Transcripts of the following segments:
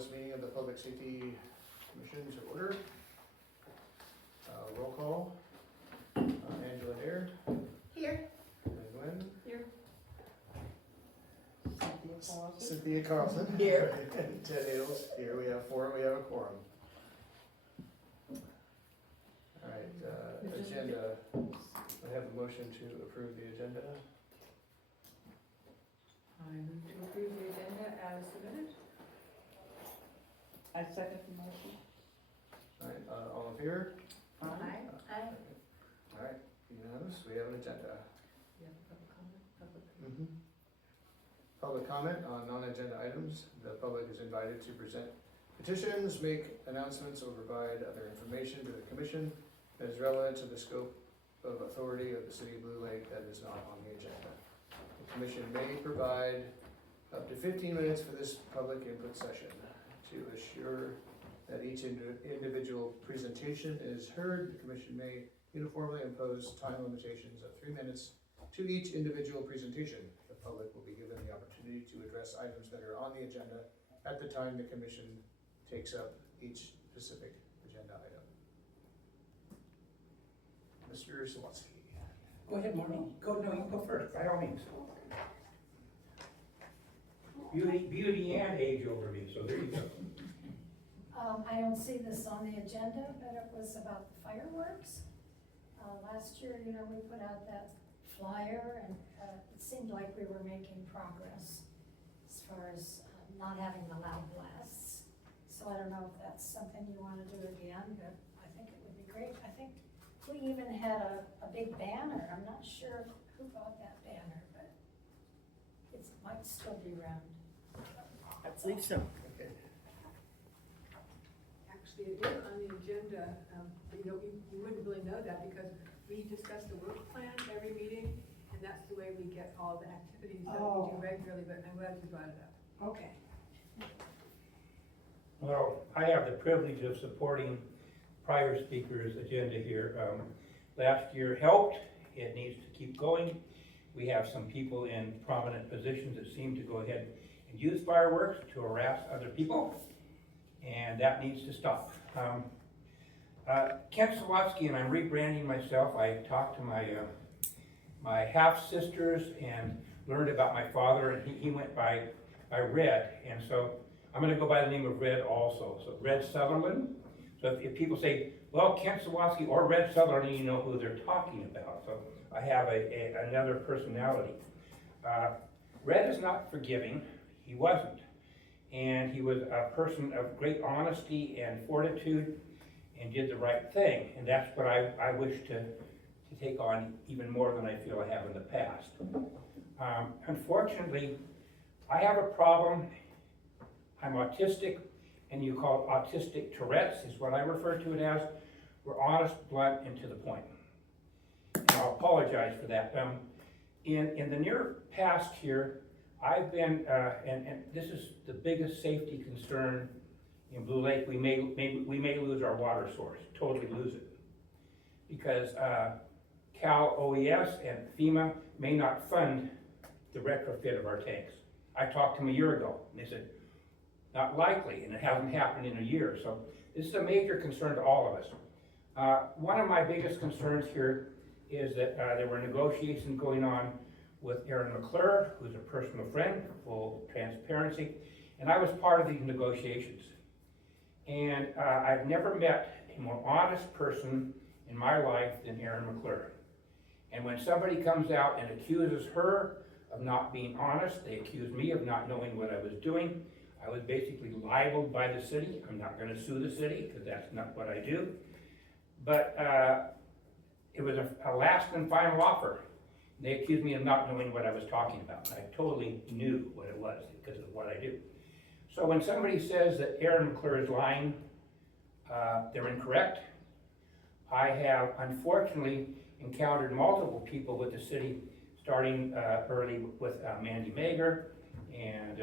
this meeting of the Public Safety Commission to order. Roll call. Angela Dare. Here. Gwen. Here. Cynthia Carlson. Here. And Ted Ailes. Here we have four, we have a quorum. Alright, agenda. I have a motion to approve the agenda. I move to approve the agenda as submitted. I second the motion. Alright, all in favor? Aye. Aye. Alright, unanimous, we have an agenda. You have a public comment? Public comment on non-agenda items. The public is invited to present petitions, make announcements, or provide other information to the commission that is relevant to the scope of authority of the city of Blue Lake that is not on the agenda. The commission may provide up to 15 minutes for this public input session. To assure that each individual presentation is heard, the commission may uniformly impose time limitations of 3 minutes to each individual presentation. The public will be given the opportunity to address items that are on the agenda at the time the commission takes up each specific agenda item. Mr. Sawatsky. Go ahead, Marty. No, you go first, by all means. Beauty and age over me, so there you go. I don't see this on the agenda, but it was about the fireworks. Last year, we put out that flyer and it seemed like we were making progress as far as not having the loud blasts. So I don't know if that's something you want to do again, but I think it would be great. I think we even had a big banner. I'm not sure who bought that banner, but it might still be around. I believe so. Okay. Actually, it is on the agenda, but you wouldn't really know that because we discuss the work plan every meeting, and that's the way we get all the activities that we do regularly, but I'm glad you brought it up. Okay. Well, I have the privilege of supporting prior speaker's agenda here. Last year helped, it needs to keep going. We have some people in prominent positions that seem to go ahead and use fireworks to harass other people, and that needs to stop. Kent Sawatsky, and I'm rebranding myself. I talked to my half-sisters and learned about my father, and he went by Red, and so I'm gonna go by the name of Red also, so Red Sutherland. So if people say, well, Kent Sawatsky or Red Sutherland, you know who they're talking about. So I have another personality. Red is not forgiving, he wasn't. And he was a person of great honesty and fortitude and did the right thing. And that's what I wish to take on even more than I feel I have in the past. Unfortunately, I have a problem. I'm autistic, and you call it autistic Tourette's is what I refer to it as. We're honest, blunt, and to the point. And I'll apologize for that. In the near past here, I've been, and this is the biggest safety concern in Blue Lake. We may lose our water source, totally lose it. Because Cal OES and FEMA may not fund the retrofit of our tanks. I talked to them a year ago, and they said, not likely, and it hasn't happened in a year. So this is a major concern to all of us. One of my biggest concerns here is that there were negotiations going on with Aaron McClure, who's a personal friend, full transparency, and I was part of these negotiations. And I've never met a more honest person in my life than Aaron McClure. And when somebody comes out and accuses her of not being honest, they accuse me of not knowing what I was doing. I was basically libeled by the city. I'm not going to sue the city because that's not what I do. But it was a last and final offer. They accused me of not knowing what I was talking about. I totally knew what it was because of what I do. So when somebody says that Aaron McClure is lying, they're incorrect. I have unfortunately encountered multiple people with the city, starting early with Mandy Mager and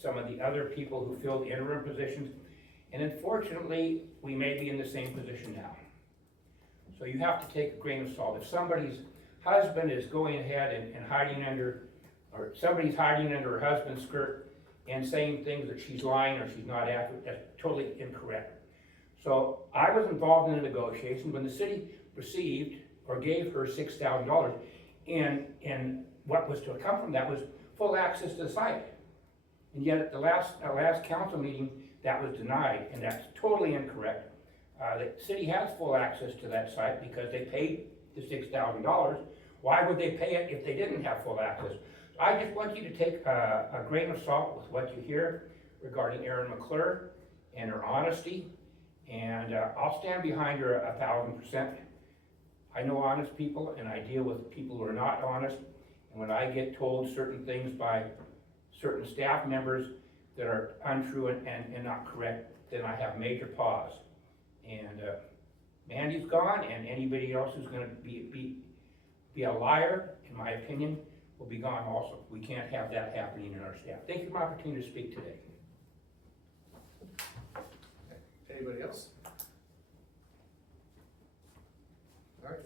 some of the other people who filled interim positions. And unfortunately, we may be in the same position now. So you have to take a grain of salt. If somebody's husband is going ahead and hiding under, or somebody's hiding under her husband's skirt and saying things that she's lying or she's not accurate. That's totally incorrect. So I was involved in the negotiation when the city received or gave her $6,000, and what was to come from that was full access to the site. And yet at the last council meeting, that was denied, and that's totally incorrect. The city has full access to that site because they paid the $6,000. Why would they pay it if they didn't have full access? So I just want you to take a grain of salt with what you hear regarding Erin McClure and her honesty, and I'll stand behind her 1,000%. I know honest people, and I deal with people who are not honest, and when I get told certain things by certain staff members that are untrue and not correct, then I have major pause. And Mandy's gone, and anybody else who's gonna be a liar, in my opinion, will be gone also. We can't have that happening in our staff. Thank you for my opportunity to speak today. Anybody else? All right,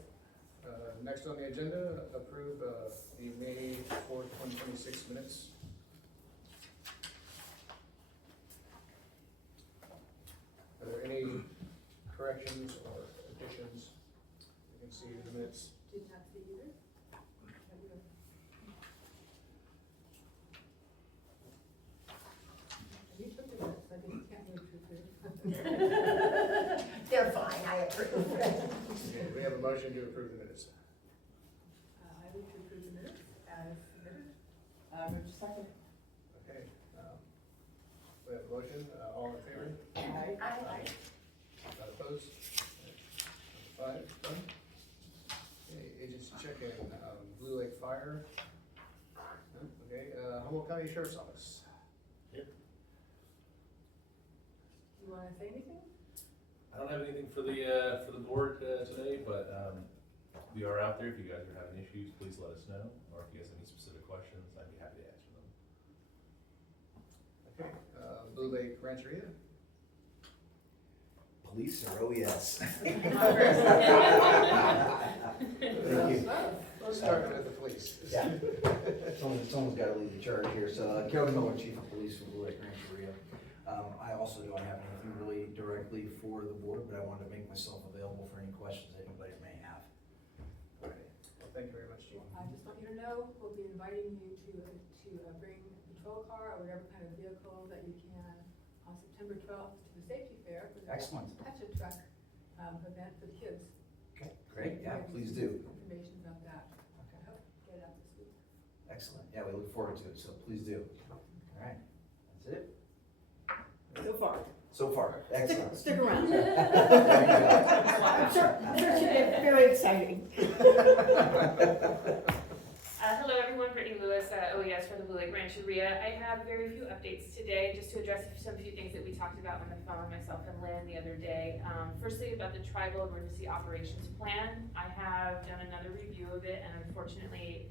next on the agenda, approve the May 4th, 2026 minutes. Are there any corrections or additions you can see in the minutes? Did not see either. You took the minutes, I didn't, can't move to. They're fine, I approve. Okay, we have a motion to approve the minutes. I would to approve the minutes as submitted. Move to second. Okay, we have a motion, all in favor? Aye. Not opposed? 5, done. Okay, agency check-in, Blue Lake Fire. No, okay, Humboldt County Sheriff's Office. You wanna say anything? I don't have anything for the board today, but we are out there. If you guys are having issues, please let us know, or if you guys have any specific questions, I'd be happy to answer them. Okay, Blue Lake Rancheria. Police are OES. Thank you. Let's start with the police. Yeah. Someone's got to lead the charge here. So Kevin Miller, Chief of Police for Blue Lake Rancheria. I also don't have anything really directly for the board, but I wanted to make myself available for any questions that anybody may have. All right, well, thank you very much, Chief. I just want you to know, we'll be inviting you to bring a patrol car or whatever kind of vehicle that you can on September 12th to the safety fair. For the Excellent. Catch a truck event for the kids. Okay, great. Yeah, Maybe please some do. Information about that. I hope to get it out this week. Excellent. Yeah, we look forward to it. So please do. All right, that's it. So far. So far, excellent. Stick around. There you go. I'm sure it's very exciting. Hello everyone, Brittany Lewis, OES for the Blue Lake Rancheria. I have very few updates today, just to address some few things that we talked about on the phone, myself and Lynn, the other day. Firstly, about the Tribal Emergency Operations Plan. I have done another review of it, and unfortunately,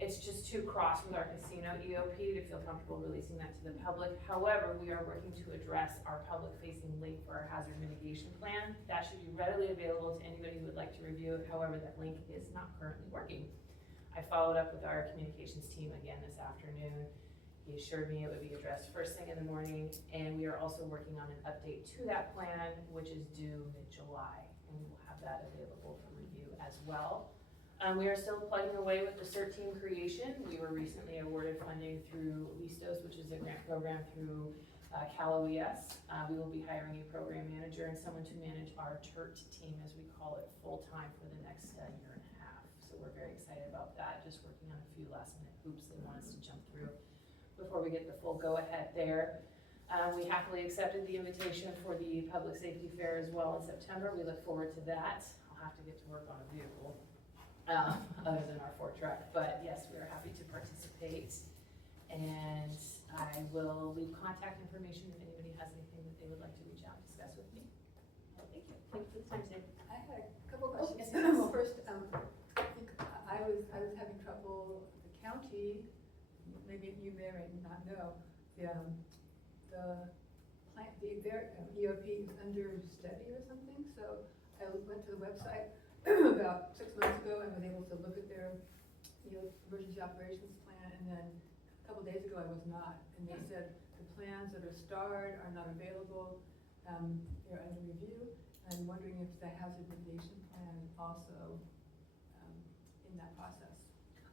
it's just too cross with our casino EOP to feel comfortable releasing that to the public. However, we are working to address our public-facing link for our hazard mitigation plan. That should be readily available to anybody who would like to review it. However, that link is not currently working. I followed up with our communications team again this afternoon. He assured me it would be addressed first thing in the morning, and we are also working on an update to that plan, which is due mid-July, and we will have that available for review as well. We are still plugging away with the CERT team creation. We were recently awarded funding through LISTOS, which is a grant program through Cal OES. We will be hiring a program manager and someone to manage our TERT team, as we call it, full-time for the next year and a half. So we're very excited about that, just working on a few last-minute hoops they want us to jump through before we get the full go-ahead there. We happily accepted the invitation for the Public Safety Fair as well in September. We look forward to that. I'll have to get to work on a vehicle. Other than our Ford truck, but yes, we are happy to participate, and I will leave contact information if anybody has anything that they would like to reach out and discuss with me. Well, thank you for the time today. I had a couple of questions. yes, yes. Well, first, I think I was having trouble with the county, maybe you may or may not know, the plant, their EOP is under study or something, so I went to the website about 6 months ago and was able to look at their emergency operations plan, and then a couple days ago I was not, and they said the plans that are starred are not available, they're under review. I'm wondering if the hazard mitigation plan is also, in that process.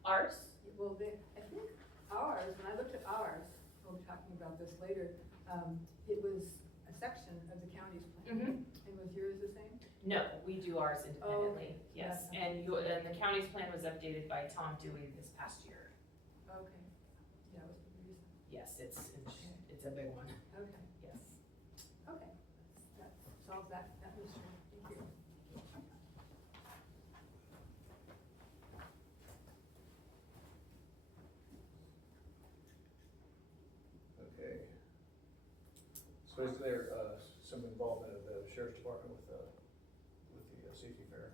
Ours? Well, I think ours, when I looked at ours, we'll be talking about this later, it was a section of the county's plan. And was yours the same? No, we do ours independently, yes. that's- And the county's plan was updated by Tom Dewey this past year. Okay. Yeah, it was pretty recent. Yes, it's a big one, Okay, yes. okay. That solves that mystery. Thank you. Okay. So is there, some involvement of the sheriff's department with the safety fair?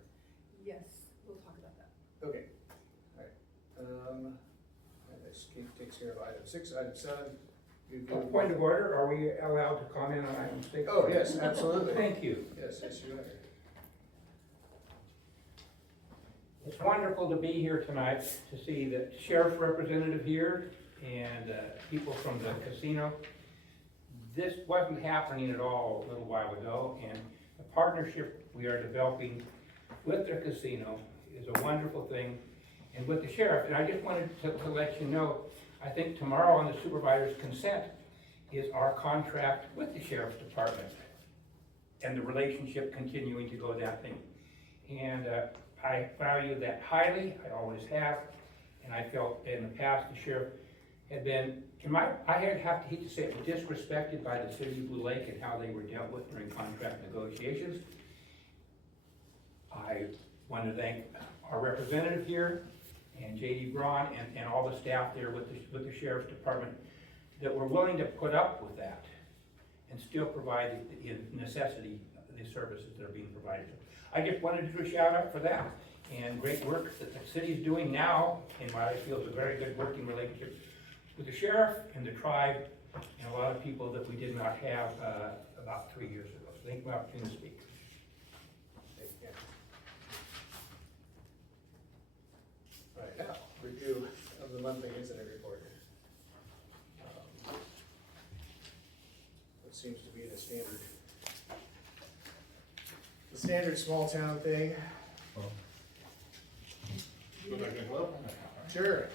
Yes, we'll talk about that. Okay, alright, and this takes care of item 6, item 7. Point of order, are we allowed to comment on item 6? Oh, yes, absolutely. Thank you. Yes, you are. It's wonderful to be here tonight to see the sheriff's representative here and people from the casino. This wasn't happening at all a little while ago, and the partnership we are developing with the casino is a wonderful thing, and with the sheriff. And I just wanted to let you know, I think tomorrow on the supervisor's consent is our contract with the sheriff's department and the relationship continuing to go that thing. And I value that highly, I always have, and I felt in the past the sheriff had been, I hate to say it, disrespected by the city of Blue Lake and how they were dealt with during contract negotiations. I want to thank our representative here and J.D. Braun and all the staff there with the sheriff's department that were willing to put up with that and still provide the necessity, the services that are being provided. I just wanted to do a shout out for that and great work that the city is doing now in what I feel is a very good working relationship with the sheriff and the tribe and a lot of people that we did not have about 3 years ago. So thank you for the opportunity to speak. Thank you. All right, now, review of the monthly incident report. What seems to be the standard small town thing. Sure.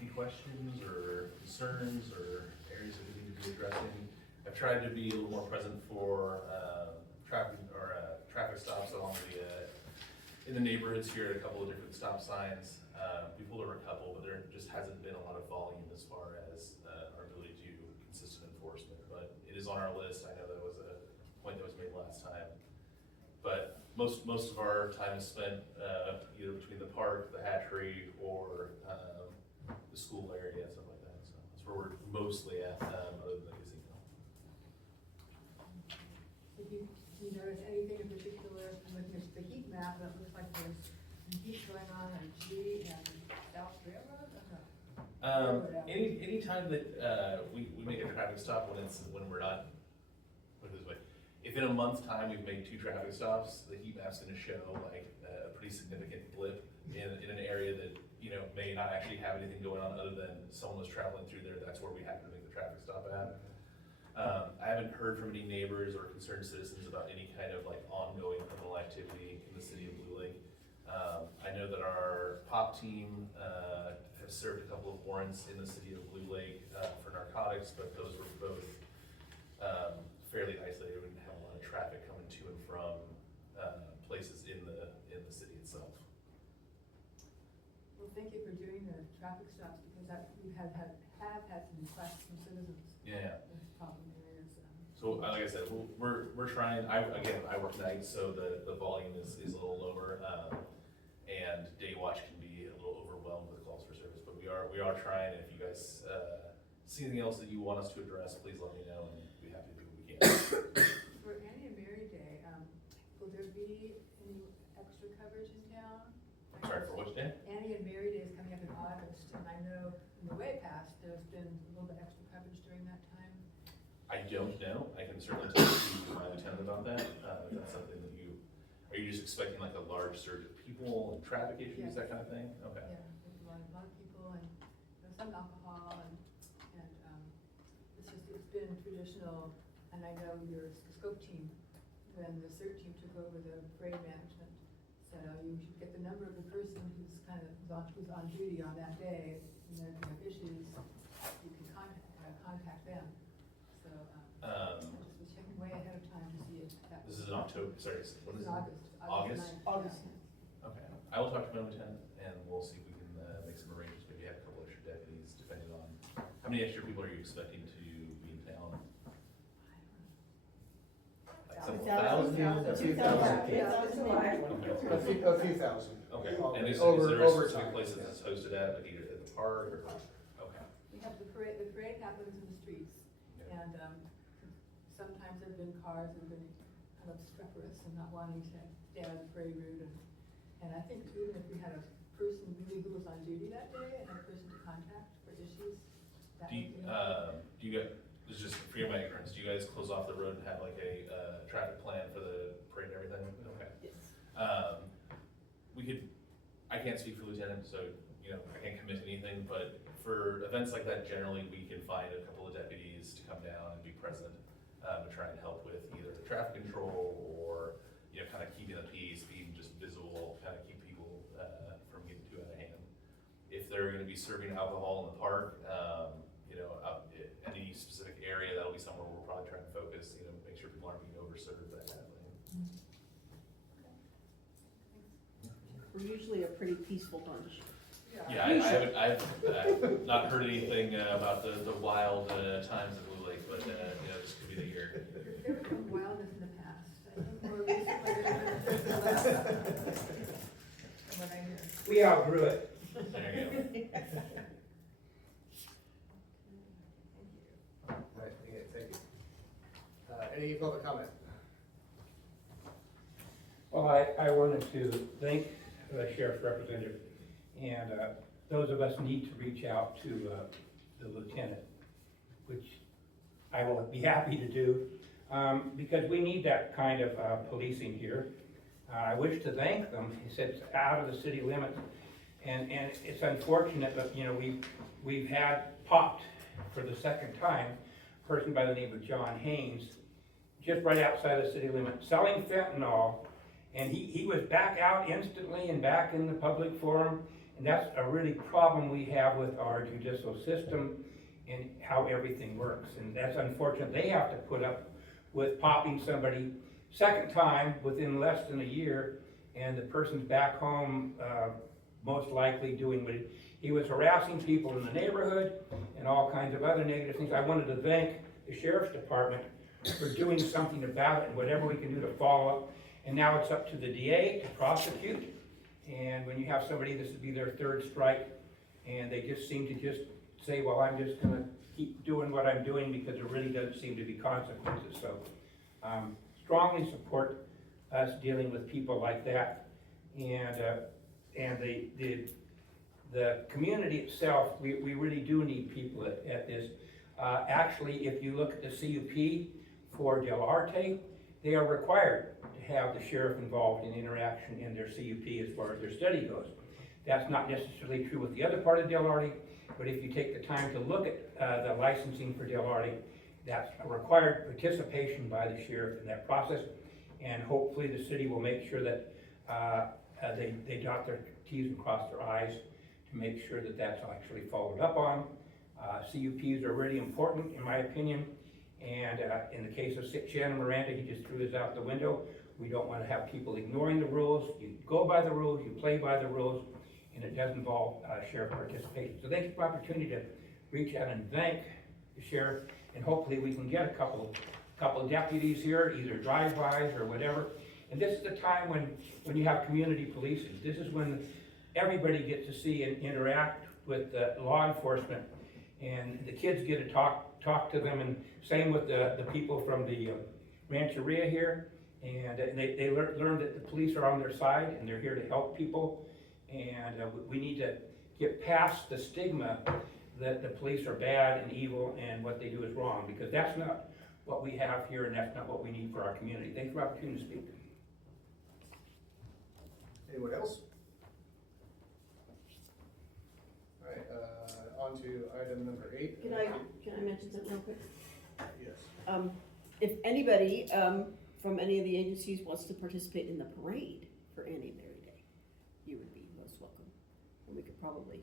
Any questions or concerns or areas that we need to be addressing? I've tried to be a little more present for traffic stops along in the neighborhoods here at a couple of different stop signs. We pulled over a couple, but there just hasn't been a lot of volume as far as our ability to do consistent enforcement. But it is on our list. I know that was a point that was made last time. But most of our time is spent either between the park, the hatchery, or the school area and stuff like that. So that's where we're mostly at, other than the casino. Did you notice anything in particular, I'm looking at the heat map, and it looks like there's some heat going on G and South Railroad, or no? Anytime that we make a traffic stop when we're not, put it this way, if in a month's time we've made 2 traffic stops, the heat map's gonna show like a pretty significant blip in an area that, you know, may not actually have anything going on other than someone was traveling through there. That's where we happen to make the traffic stop at. I haven't heard from any neighbors or concerned citizens about any kind of like ongoing criminal activity in the city of Blue Lake. I know that our POP team have served a couple of warrants in the city of Blue Lake for narcotics, but those were both fairly isolated. We didn't have a lot of traffic coming to and from places in the city itself. Well, thank you for doing the traffic stops, because we have had some requests from citizens. Yeah. With problem areas. So like I said, we're trying. I work nights, so the volume is a little lower, and day watch can be a little overwhelmed with calls for service. But we are trying. And if you guys see anything else that you want us to address, please let me know, and we'll be happy to do what we can. For Annie and Mary Day, will there be any extra coverage in town? I'm sorry, for which day? Annie and Mary Day is coming up in August, and I know in the way past, there's been a little bit extra coverage during that time. I don't know. I can certainly talk to my lieutenant about that. If that's something that you Are you just expecting like a large surge of people and traffic issues, that kind of thing? Okay. Yeah, there's a lot of people and some alcohol and, it's been traditional, and I know your scope team, when the CERT team took over the parade management, said, you should get the number of the person who's who's on duty on that day, and if you have issues, you can contact them. So, I just was checking way ahead of time to see if that. This is in October, sorry, what is It's it? August. August? 9th. August. Okay, I will talk to my lieutenant and we'll see if we can make some arrangements, maybe have a couple extra deputies, depending on, how many extra people are you expecting to be in town? Like some thousand? A few thousand. A few thousand. Okay, and is Over there a specific time, place yeah. that's hosted at, like either at the park or? Okay. We have the parade happens in the streets, Yeah. and, sometimes there've been cars that have been kind of obstreperous and not wanting to stay on the parade route, and I think even if we had a person really who was on duty that day and a person to contact for issues, that Do you, would be. do you guys, this is just for my ignorance, do you guys close off the road and have like a, traffic plan for the parade and everything? Okay. Yes. We could, I can't speak for Lieutenant, so, you know, I can't commit to anything, but for events like that, generally, we can find a couple of deputies to come down and be present, to try and help with either the traffic control or, you know, kind of keeping the peace, being just visual, kind of keep people, from getting too out of hand. If they're gonna be serving alcohol in the park, you know, any specific area, that'll be somewhere we'll probably try and focus, you know, make sure people aren't being overserved, that kind of thing. We're usually a pretty peaceful bunch. Yeah, I've not heard anything about the wild times at Blue Lake, but, you know, this could be the year. There was some wildness in the past, I think more recently there's been less, from what I hear. We outgrew it. There you go. Right, okay, thank you. Any public comment? Well, I wanted to thank the sheriff's representative, and those of us need to reach out to the lieutenant, which I will be happy to do, because we need that kind of policing here. I wish to thank them. He said it's out of the city limits, and it's unfortunate, but, you know, we've had popped for the second time, a person by the name of John Haynes, just right outside the city limit, selling fentanyl. And he was back out instantly and back in the public forum, and that's a really problem we have with our judicial system and how everything works. And that's unfortunate. They have to put up with popping somebody second time within less than a year, and the person's back home, most likely doing what he was harassing people in the neighborhood and all kinds of other negative things. I wanted to thank the sheriff's department for doing something about it and whatever we can do to follow up. And now it's up to the DA to prosecute. And when you have somebody, this would be their third strike, and they just seem to just say, well, I'm just gonna keep doing what I'm doing because there really doesn't seem to be consequences. So, strongly support us dealing with people like that. And the community itself, we really do need people at this. Actually, if you look at the CUP for Del Arte, they are required to have the sheriff involved in interaction in their CUP as far as their study goes. That's not necessarily true with the other part of Del Arte, but if you take the time to look at the licensing for Del Arte, that's a required participation by the sheriff in that process. And hopefully the city will make sure that they dot their T's and cross their I's to make sure that that's actually followed up on. CUPs are really important, in my opinion. And in the case of Shannon Miranda, he just threw this out the window. We don't want to have people ignoring the rules. You go by the rules, you play by the rules, and it does involve sheriff participation. So thank you for the opportunity to reach out and thank the sheriff, and hopefully we can get a couple of deputies here, either drive-bys or whatever. And this is the time when you have community policing. This is when everybody gets to see and interact with law enforcement, and the kids get to talk to them, and same with the people from the Rancheria here. And they learn that the police are on their side and they're here to help people. And we need to get past the stigma that the police are bad and evil and what they do is wrong, because that's not what we have here and that's not what we need for our community. Thanks for the opportunity to speak. Anyone else? All right, on to item number 8. Can I mention something real quick? Yes. If anybody, from any of the agencies wants to participate in the parade for Annie Mary Day, you would be most welcome. And we could probably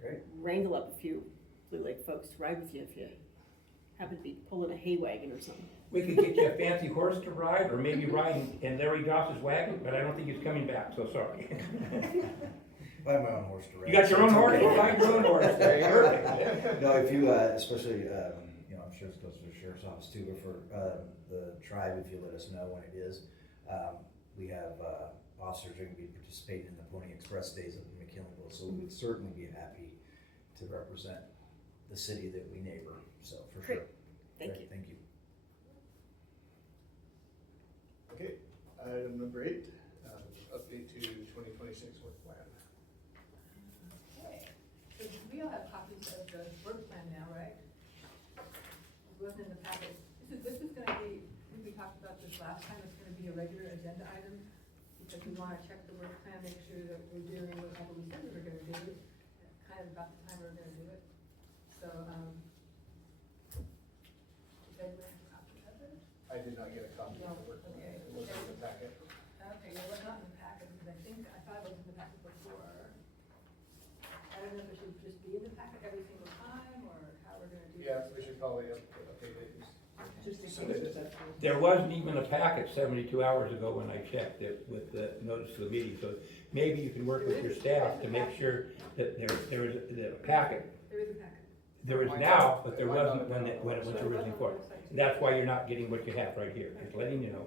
Great. wrangle up a few Blue Lake folks to ride with you if you happen to be pulling a hay wagon or something. We could get you a fancy horse to ride, or maybe ride in Larry Doss's wagon, but I don't think he's coming back, so sorry. I have my own horse to ride. You got your so own it's horse, okay. well, ride your own horse, perfect. No, if you, especially, I'm sure this goes to the sheriff's office too, but for, the tribe, if you let us know when it is, we have, officers are gonna be participating in the Pony Express Days up in McKinleyville, so we would certainly be happy to represent the city that we neighbor, so for Great. sure. Thank Great, you. Thank you. Okay, item number 8, update to 2026 work plan. Okay, so we all have copies of the work plan now, right? It wasn't in the packet. This is gonna be, I think we talked about this last time, it's gonna be a regular agenda item, because we wanna check the work plan, make sure that we're doing whatever we said we were gonna do, kind of about the time we were gonna do it. So, does everyone have a copy of it? I did not get a copy of the work plan. Okay. It wasn't in the packet. Okay, well, it's not in the packet, because I thought it was in the packet before. I don't know if it should just be in the packet every single time, or how we're gonna do it. Yeah, we should probably update it. Just in So case they- it's There wasn't even a packet 72 hours ago when I checked it with the notice of the meeting, so maybe you can work with your staff to make sure that there is a packet. There is a packet. There is now, but there wasn't when it was originally for. That's why you're not getting what you have right here, just letting you know.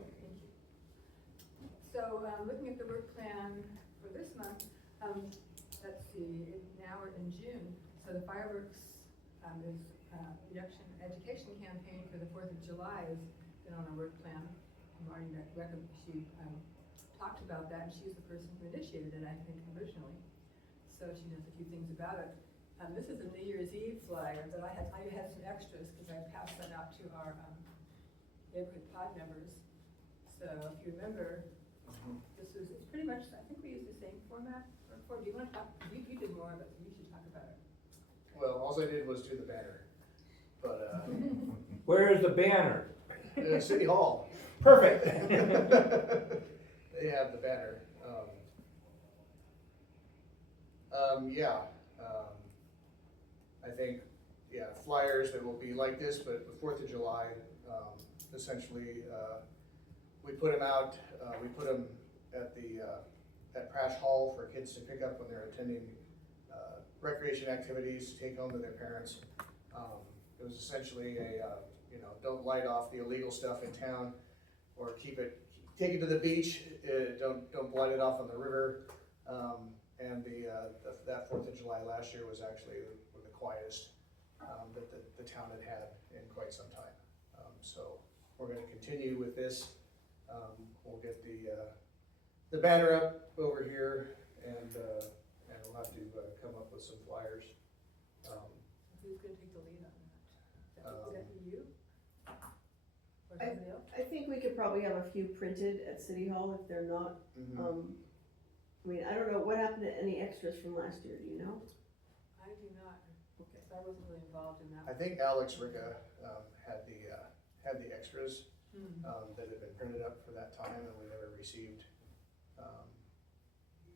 So, looking at the work plan for this month, let's see, now we're in June, so the fireworks, is, reduction education campaign for the 4th of July has been on our work plan. Marty she, talked about that, and she's the person who initiated it, I think, originally. So she knows a few things about it. This is a New Year's Eve flyer, but I had some extras, because I passed that out to our, neighborhood pod members. So if you remember, it's pretty much, I think we used the same format. Or do you want to talk, you did more of it, so you should talk about it. Well, all I did was do the banner, but, Where is the banner? City Hall. Perfect. They have the banner. I think, flyers that will be like this, but the 4th of July, essentially, we put them out, we put them at at Prash Hall for kids to pick up when they're attending, recreation activities, to take home to their parents. It was essentially don't light off the illegal stuff in town, or take it to the beach, don't blight it off on the river. And that 4th of July last year was actually one of the quietest that the town had in quite some time. So we're gonna continue with this. We'll get the banner up over here, and we'll have to come up with some flyers. Who's gonna take the lead on that? Is that you? Or somebody else? I think we could probably have a few printed at City Hall if they're not, I mean, I don't know, what happened to any extras from last year, do you know? I do not, Okay. because I wasn't really involved in that. I think Alex Ricca had the extras Hmm. that had been printed up for that time, and we never received,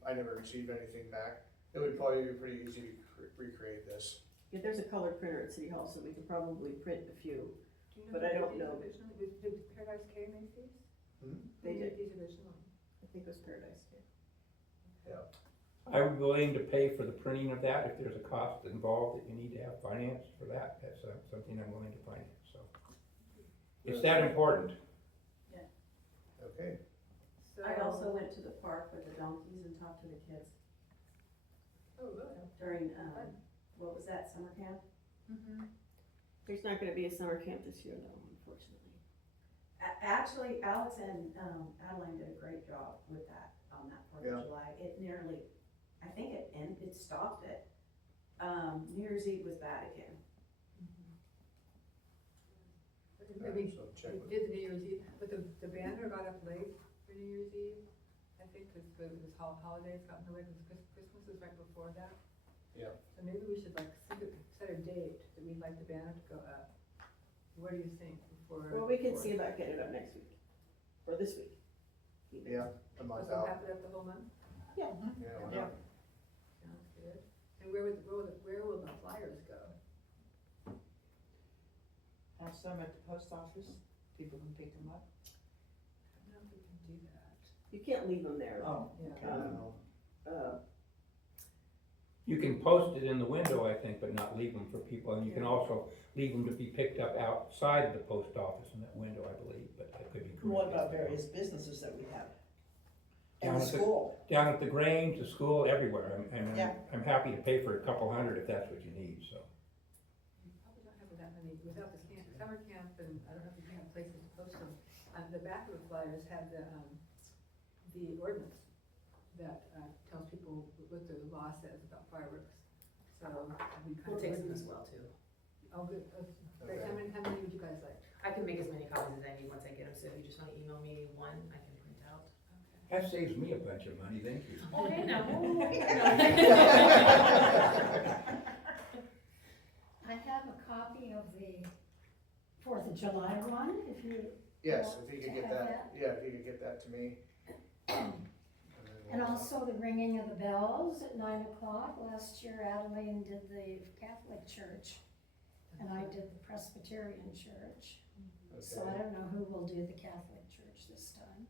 I never received anything back. It would probably be pretty easy to recreate this. Yeah, there's a colored printer at City Hall, so we could probably print a few. Do you But who I did don't these know. originally? Did Paradise K make these? They Who did. these originally? I think it was Paradise Day. I'm willing to pay for the printing of that if there's a cost involved that you need to have finance for that. That's something I'm willing to finance, so. It's that important. Okay, So. I also went to the park with the donkeys and talked to the kids Oh, really? during, what was that, summer camp? Mm-hmm. There's not gonna be a summer camp this year though, unfortunately. Actually, Alex and Adeline did a great job with that, on that 4th Yeah. of July. It nearly, I think it stopped it. New Year's Eve was bad again. I mean, so check we with, did the New Year's Eve, but the banner got up late for New Year's Eve. I think this holidays got in the way, because Christmas is right before that. Yeah. So maybe we should like set a date that we'd like the banner to go up. What do you think before? Well, we can see about getting it up next week, or this week. Yeah, a month So out. have it up the whole month? Yeah, why Yeah. not? Sounds good. And where will the flyers go? Have some at the post office, people can pick them up. I don't know if we can do that. You can't leave them there. Oh, Yeah. I don't know. You can post it in the window, I think, but not leave them for people, and you can also leave them to be picked up outside of the post office in that window, I believe, but I could be correct. What about various businesses that we have? And Down the at the- school? Down at the Grange, the school, everywhere, and Yeah. I'm happy to pay for a couple hundred if that's what you need, so. We probably don't have that many, without this summer camp, and I don't know if we have places to post them. The back of the flyers have the ordinance that tells people what the law says about fireworks. So we kind We'll of. take some as well too. Oh, good. Oh, great. Okay. How many would you guys like? I can make as many copies as I need once I get them, so if you just wanna email me one, I can print out. Okay. That saves me a bunch of money, thank you. Okay, now. I have a copy of the 4th of July one, if you, Yes, if you could To get have that, yeah, if you could get that to me. and also the ringing of the bells at 9 o'clock. Last year Adeline did the Catholic Church, and I did the Presbyterian Church. So I Okay. don't know who will do the Catholic Church this time.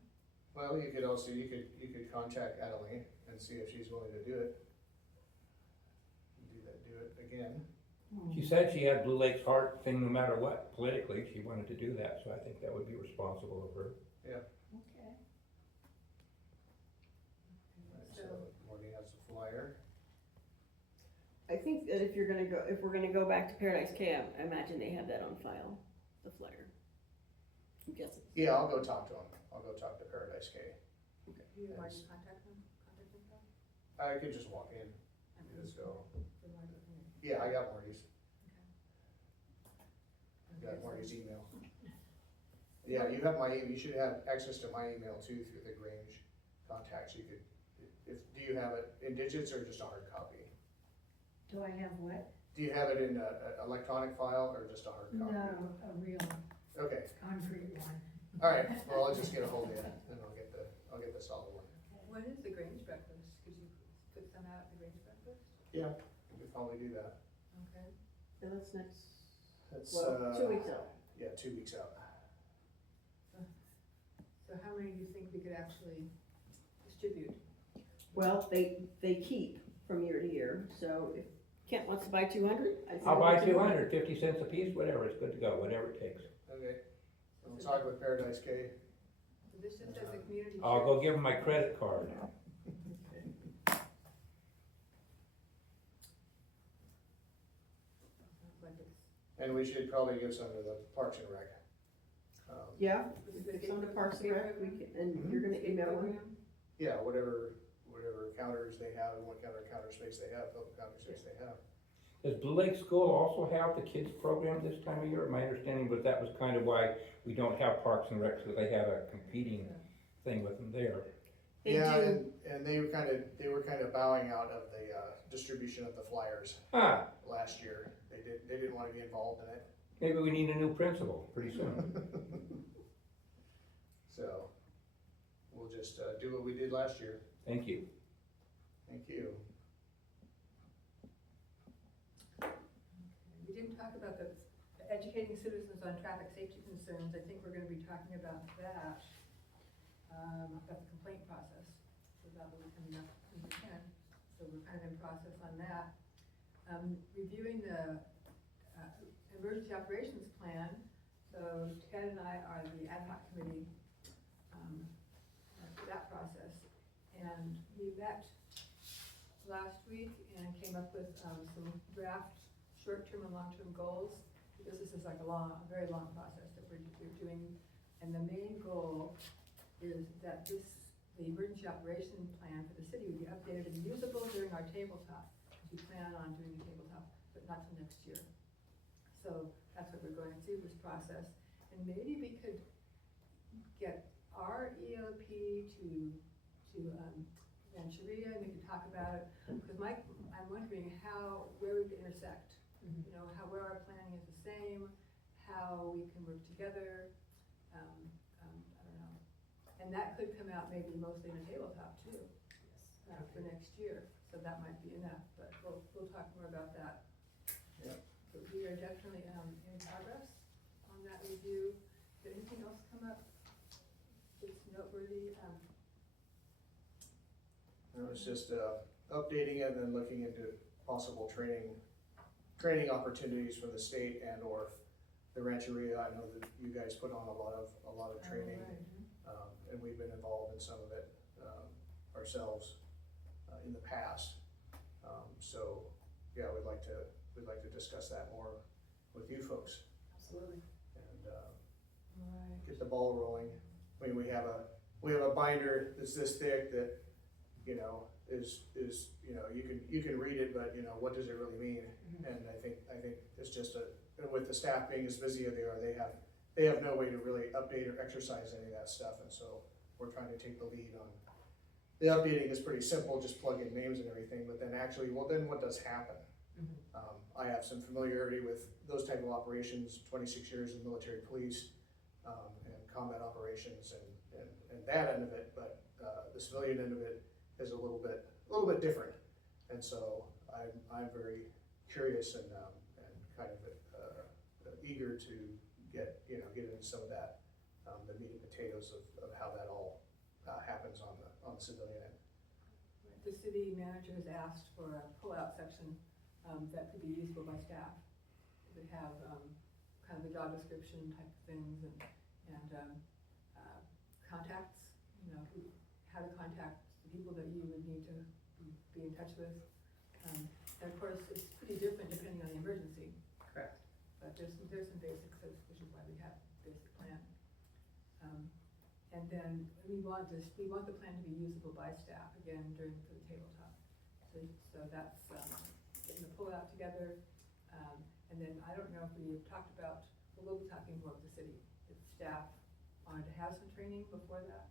Well, you could also, you could contact Adeline and see if she's willing to do it. Do it again. She said she had Blue Lake's Heart thing no matter what, politically, she wanted to do that, so I think that would be responsible of her. Okay. So Morty has the flyer. I think that if we're gonna go back to Paradise Camp, I imagine they have that on file, the flyer. I'm guessing. Yeah, I'll go talk to him. I'll go talk to Paradise K. Do you want to contact them? Contact info? I could just walk in, I mean, just go. for Marty, okay. Yeah, I got Marty's. Okay, Got so- Marty's email. Yeah, you have you should have access to my email too through the Grange contacts. You could, do you have it in digits or just a hard copy? Do I have what? Do you have it in a electronic file or just a hard No, copy? a real Okay, concrete one. all right, well, I'll just get a hold of you and I'll get the solid one. When is the Grange breakfast? Could you put some out at the Grange breakfast? Yeah, we could probably do that. Okay. And that's next, That's, well, 2 weeks out. Yeah, 2 weeks out. So how many do you think we could actually distribute? Well, they keep from year to year, so if Kent wants to buy 200, I say. I'll buy 200, 50 cents a piece, whatever, it's good to go, whatever it takes. Okay, we'll talk with Paradise K. So this just says a community. I'll church. go give them my credit card. Sounds like it's- And we should probably give some to the Parks and Rec. Yeah, was it good give some to skate Parks and Rec, program? and you're gonna email them. Program? Yeah, whatever counters they have and what kind of counter space they have, public counter space they have. Does Blue Lake School also have the kids program this time of year? My understanding was that was kind of why we don't have Parks and Recs, so they have a competing thing with them there. They Yeah, do, and they were kind of bowing out of the distribution of the flyers Ah, last year. They didn't want to be involved in it. maybe we need a new principal pretty soon. So, we'll just do what we did last year. Thank you. Thank you. We didn't talk about the educating citizens on traffic safety concerns. I think we're gonna be talking about that, about the complaint process. So that will be coming up in the 10th. So we're kind of in process on that. Reviewing the emergency operations plan. So Ted and I are the ad hoc committee for that process. And we met last week and came up with some draft short-term and long-term goals. Because this is like a very long process that we're doing. And the main goal is that the emergency operation plan for the city would be updated and usable during our tabletop. We plan on doing the tabletop, but not till next year. So that's what we're going through this process. And maybe we could get our EOP to Rancheria, and we could talk about it, because I'm wondering where we could intersect. You know, where our planning is the same, how we can work together, I don't know. And that could come out maybe mostly in a tabletop too, for next year, so that might be enough, but we'll talk more about that. Yeah. But we are definitely, in progress on that review. Did anything else come up that's noteworthy? It was just updating it and then looking into possible training opportunities for the state and or the Rancheria. I know that you guys put on a lot of training, and we've been involved in some of it ourselves in the past. So yeah, we'd like to discuss that more with you folks Absolutely. and Right. get the ball rolling. I mean, we have a binder that's this thick that, you know, is, you know, you can read it, but you know, what does it really mean? And I think it's just and with the staff being as busy as they are, they have no way to really update or exercise any of that stuff, and so we're trying to take the lead on. The updating is pretty simple, just plug in names and everything, but then actually, then what does happen? I have some familiarity with those type of operations, 26 years in military police, and combat operations and that end of it, but the civilian end of it is a little bit different. And so I'm very curious and kind of eager to get into some of that, the meat and potatoes of how that all happens on the civilian end. The city manager has asked for a pull-out section that could be usable by staff. It would have kind of the job description type of things and contacts, you know, how to contact the people that you would need to be in touch with. And of course, it's pretty different depending on the emergency. Correct. But there's some basics, which is why we have basic plan. And then we want the plan to be usable by staff again for the tabletop. So that's getting the pull-out together. And then I don't know if we talked about, we'll be talking more with the city. If staff wanted to have some training before that,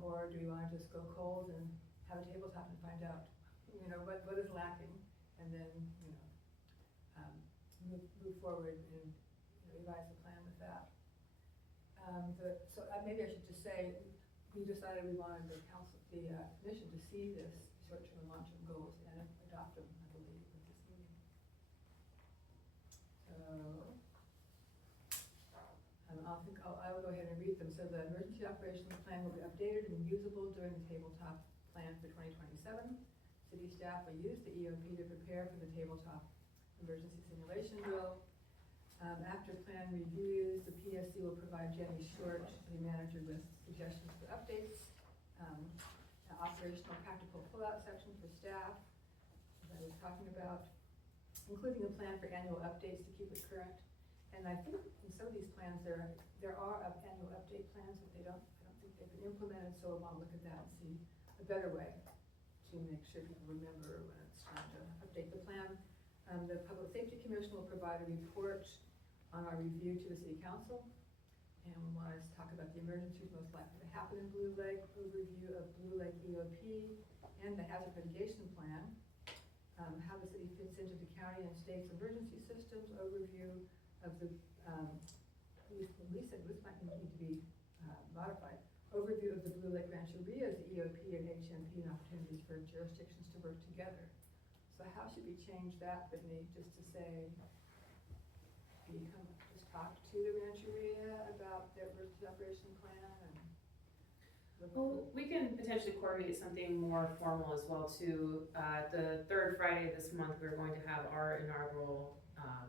or do we want to just go cold and have a tabletop and find out, you know, what is lacking, and then, you know, move forward and, you know, revise the plan with that. So maybe I should just say, we decided we wanted the commission to see this short-term and long-term goals and adopt them, I believe, with this meeting. So, I will go ahead and read them. So the emergency operations plan will be updated and usable during the tabletop plan for 2027. City staff will use the EOP to prepare for the tabletop emergency simulation drill. After plan reviews, the PSC will provide Jenny Short, the manager, with suggestions for updates. An operational practical pull-out section for staff, as I was talking about, including a plan for annual updates to keep it current. And I think in some of these plans there are annual update plans, but I don't think they've been implemented, so I want to look at that and see a better way to make sure people remember when it's time to update the plan. The Public Safety Commission will provide a report on our review to the City Council, and we want to talk about the emergencies most likely to happen in Blue Lake, overview of Blue Lake EOP, and the hazard mitigation plan, how the city fits into the county and state's emergency systems, overview of the, Lisa, this might need to be modified, overview of the Blue Lake Rancheria's EOP and HMP and opportunities for jurisdictions to work together. So how should we change that, Brittany, just to say, just talk to the Rancheria about their emergency operation plan and. Well, we can potentially coordinate something more formal as well too. The third Friday of this month, we're going to have our inaugural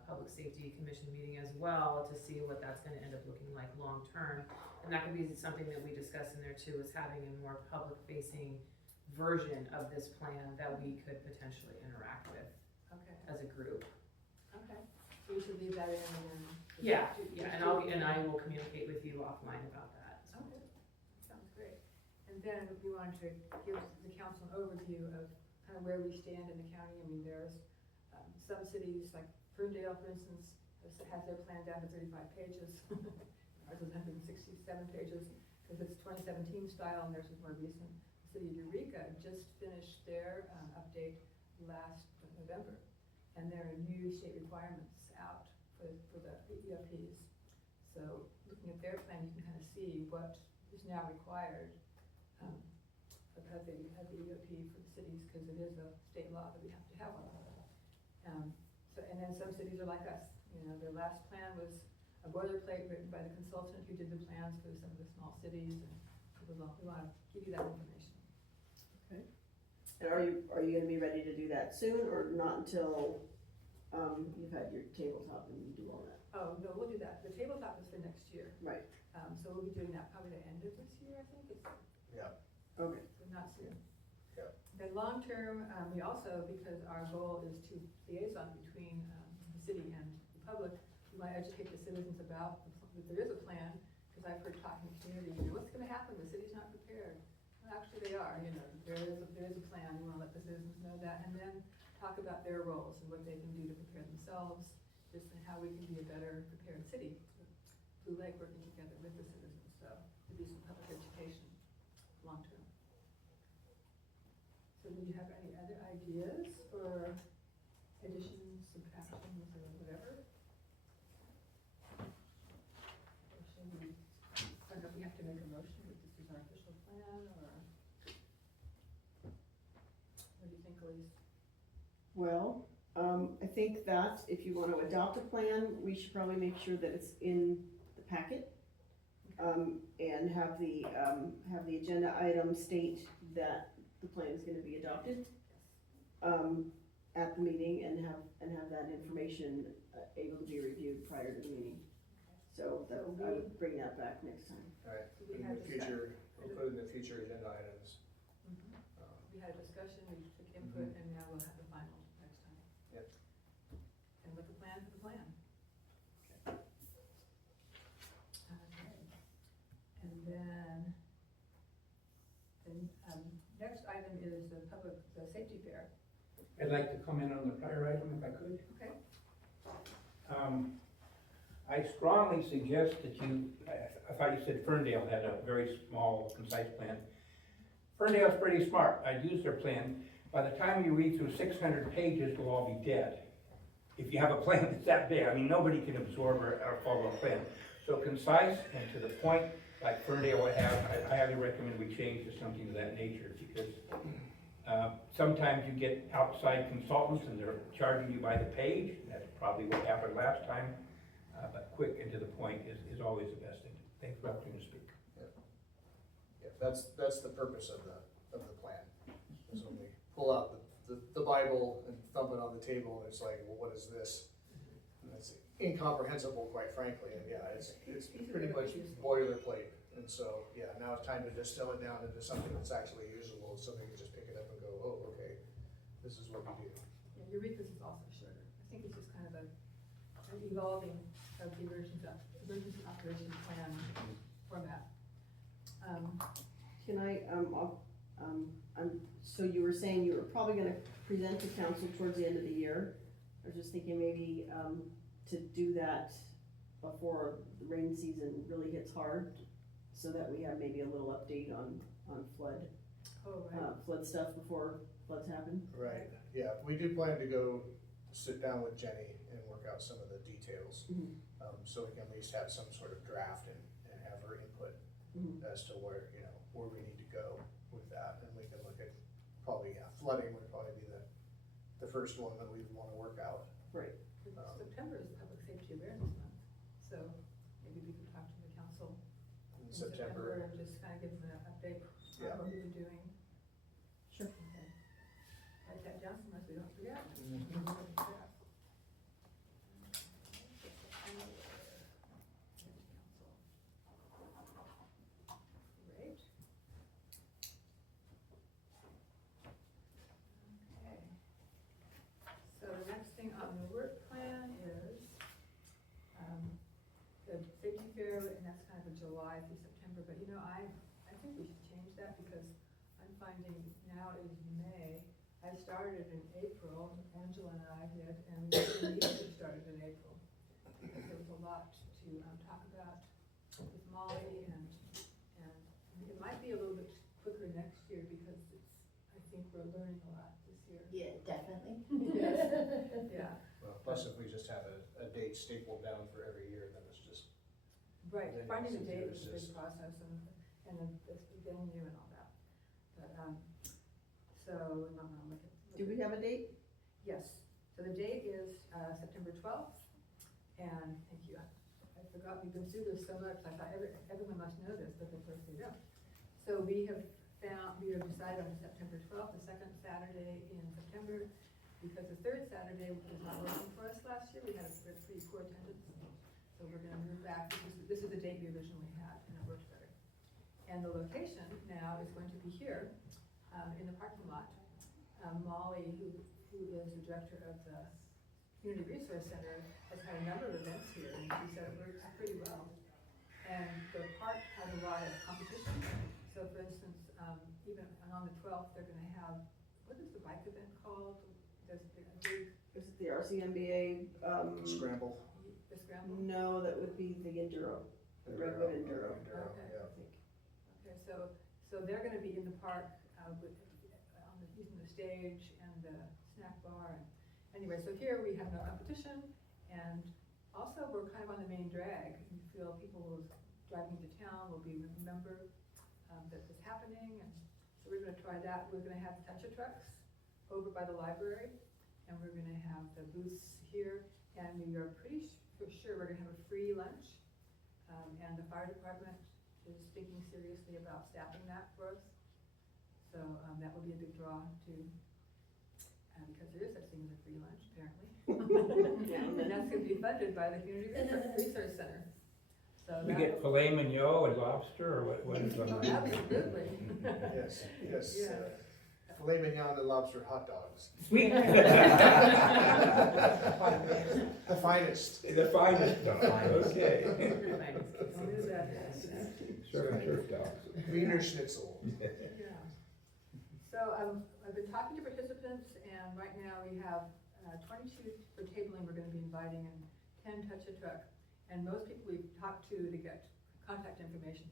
Public Safety Commission meeting as well to see what that's going to end up looking like long term. And that could be something that we discuss in there too, is having a more public facing version of this plan that we could potentially interact with as a group. Okay, so we should leave that in and then. Yeah, and I will communicate with you offline about that. Okay, sounds great. And then we wanted to give the council an overview of kind of where we stand in the county. I mean, there's some cities like Ferndale, for instance, has their plan down to 35 pages. Ours is 167 pages because it's 2017 style and theirs is more recent. city of Eureka just finished their update last November. And there are new state requirements out for the EOPs. So looking at their plan, you can kind of see what is now required of the EOP for the cities, because it is a state law that we have to have one. And then some cities are like us. You know, their last plan was a boilerplate written by the consultant who did the plans for some of the small cities, and we want to give you that information. And are you gonna be ready to do that soon, or not until, you've had your tabletop and you do all that? Oh, no, we'll do that. The tabletop is for next year. Right. So we'll be doing that probably the end of this year, I think. It's Okay. not soon. Yep. Then long-term, we also, because our goal is to liaison between the city and the public, we want to educate the citizens about that there is a plan, because I've heard talking to the community, you know, what's going to happen? The city's not prepared. Well, actually, they are. You know, there is a plan. We want to let the citizens know that, and then talk about their roles and what they can do to prepare themselves, just and how we can be a better prepared city. Blue Lake working together with the citizens, so to do some public education long-term. So do you have any other ideas for additions, subtractions, or whatever? Or should we, I don't know if we have to make a motion, that this is our official plan, or what do you think, Elise? Well, I think that if you want to adopt a plan, we should probably make sure that it's in the packet. And have the agenda item state that the plan is gonna be adopted, at the meeting, and have that information able to be reviewed prior to the meeting. So that, I would bring that back next time. Alright, So we in had the future, we'll put it in the future agenda items. We had a discussion, we took input, and now we'll have the final next time. Yep. And with the plan for the plan. Okay. And then, next item is the safety fair. I'd like to comment on the prior item if I could. Okay. I strongly suggest that I thought you said Ferndale had a very small, concise plan. Ferndale's pretty smart. I used their plan. By the time you read through 600 pages, they'll all be dead. If you have a plan that's that big, I mean, nobody can absorb or follow a plan. So concise and to the point, like Ferndale would have, I highly recommend we change to something of that nature, because sometimes you get outside consultants and they're charging you by the page. That's probably what happened last time. But quick and to the point is always the best thing. Thanks for letting me speak. Yeah, that's the purpose of the plan. Is when we pull out the Bible and thump it on the table, and it's like, well, what is this? And it's incomprehensible, quite frankly, and yeah, it's pretty much boilerplate. And so, yeah, now it's time to distill it down into something that's actually usable, so they can just pick it up and go, oh, okay, this is what we do. Yeah, Eureka's is also shorter. I think it's just kind of an evolving of the emergency operations plan format. Can I, so you were saying you were probably gonna present to council towards the end of the year. I was just thinking maybe, to do that before the rain season really hits hard, so that we have maybe a little update on flood, Oh, right. flood stuff before floods happen. Right, yeah, we do plan to go sit down with Jenny and work out some of the details. So we can at least have some sort of draft and have her input as to where we need to go with that. And we can look at probably, flooding would probably be the first one that we would wanna work out. Right. September is Public Safety Awareness Month, so maybe we could talk to the council In in September, and just kind of give them an update Yeah. on what we've been doing. Sure. Okay. Write that down so much we don't forget. Great. Okay. So the next thing on the work plan is, the safety fair, and that's kind of a July through September, but I think we should change that, because I'm finding now is May. I started in April, Angela and I did, and the meeting started in April, because there was a lot to talk about with Molly, and it might be a little bit quicker next year, because think we're learning a lot this year. Yeah, definitely. Yes. Yeah, Well, plus if we just have a date stapled down for every year, then it's just, right, Then finding the it's date easier was to a big just- process and the venue and all that. But, so, Do we have a date? Yes, so the date is September 12th, and thank you, I forgot, we've been through this so much, I thought everyone must know this, but of course they don't. So we have decided on September 12th, the second Saturday in September, because the third Saturday was not working for us last year, we had a pretty poor attendance. So we're gonna move back, this is the date we originally had, and it worked better. And the location now is going to be here, in the parking lot. Molly, who is the director of the Community Resource Center, has had a number of events here, and she said it works pretty well. And the park has a lot of competition, so for instance, even on the 12th, they're gonna have, what is the bike event called? There's a big, Is it the RCMBA, scramble. the scramble? no, that would be the Enduro, the Redwood Enduro, Okay. I think. Okay, so they're gonna be in the park, using the stage and the snack bar, and anyway, so here we have no competition, and also we're kind of on the main drag. We feel people who are driving to town will remember that this is happening, and so we're gonna try that. We're gonna have touch trucks over by the library, and we're gonna have the booths here, and we are pretty sure we're gonna have a free lunch, and the fire department is thinking seriously about staffing that for us. So that will be a big draw too, because there is such thing as a free lunch apparently. And that's going to be funded by the Community Resource Center. So We that get filet mignon and lobster, or what is on Oh, the? absolutely. Yes, yes. Yeah. Filet mignon and lobster hot dogs. Sweet. The finest. The finest dog, okay. Don't do that. Serving turf dogs. Wiener Schnitzel. Yeah. So I've been talking to participants, and right now we have 22 for tabling. We're going to be inviting, and 10 touch a truck. And most people we've talked to get contact information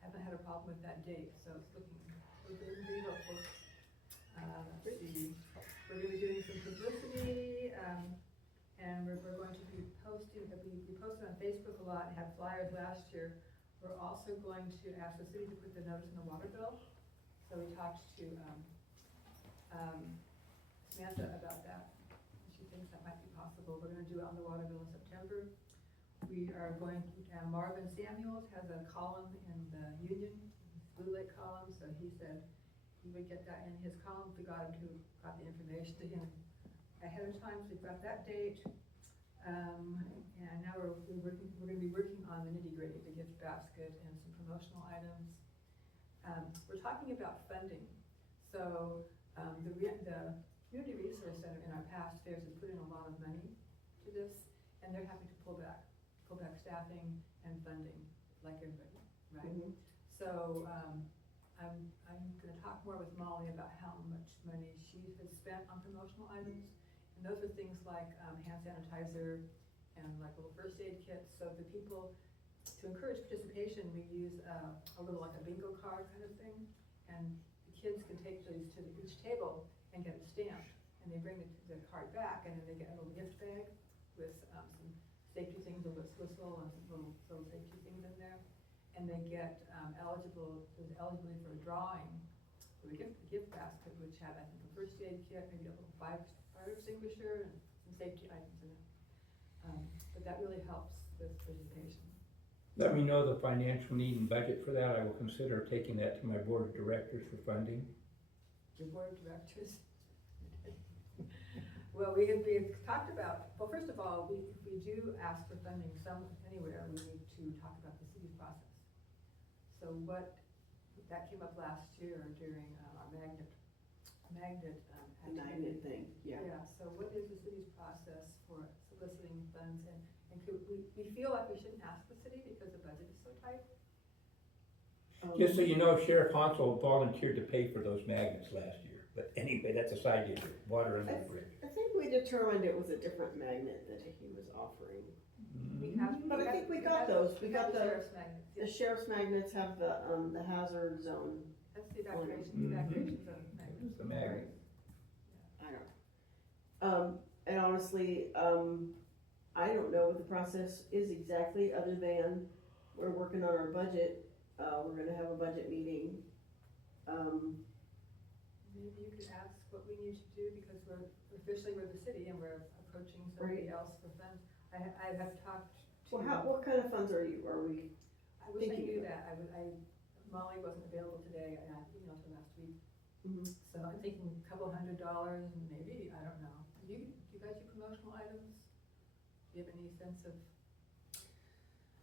haven't had a problem with that date. So it's looking pretty hopeful. Let's see. We're going to be doing some publicity, and we're going to be posting. We posted on Facebook a lot and had flyers last year. We're also going to ask the city to put the notice in the water bill. So we talked to Samantha about that. She thinks that might be possible. We're gonna do it on the water bill in September. We are going, Marvin Samuels has a column in the Union, Blue Lake column, so he said he would get that in his column. We got the information to him ahead of time, so we've got that date. And now we're gonna be working on the nitty-gritty, the gift basket and some promotional items. We're talking about funding. So the Community Resource Center in our past fairs has put in a lot of money to this, and they're having to pull back staffing and funding, like everybody, right? Mhm. So I'm gonna talk more with Molly about how much money she has spent on promotional items. And those are things like hand sanitizer and like little first aid kits. So the people, to encourage participation, we use a little like a bingo card kind of thing. And the kids can take those to each table and get them stamped. And they bring the card back, and then they get a little gift bag with some safety things, a whistle and some little safety things in there. And they get eligibility for a drawing for the gift basket, which have, I think, a first aid kit, maybe a little fire extinguisher, and some safety items in it. But that really helps with participation. Let me know the financial need and budget for that. I will consider taking that to my board of directors for funding. Your board of directors. Well, we have talked about, well, first of all, if we do ask for funding anywhere, we need to talk about the city's process. So that came up last year during our magnet Magnet thing, yeah. Yeah, so what is the city's process for soliciting funds, and we feel like we shouldn't ask the city because the budget is so tight. Just so you know, Sheriff Hansel volunteered to pay for those magnets last year. But anyway, that's a side issue, water under the bridge. I think we determined it was a different magnet that he was offering. We have, But I think we got those. We got the the sheriff's magnets. The sheriff's magnets have the hazard zone That's the evacuation zone. It's the mag. I don't know. And honestly, I don't know what the process is exactly, other than we're working on our budget. We're gonna have a budget meeting. Maybe you could ask what we need to do, because we're officially, we're the city and we're approaching somebody else for funds. I have talked to. Well, what kind of funds are we? I wish I thinking knew about? that. Molly wasn't available today, and I emailed her last week. Mhm. So I'm thinking a couple $100, maybe, I don't know. Do you guys do promotional items? Do you have any sense of?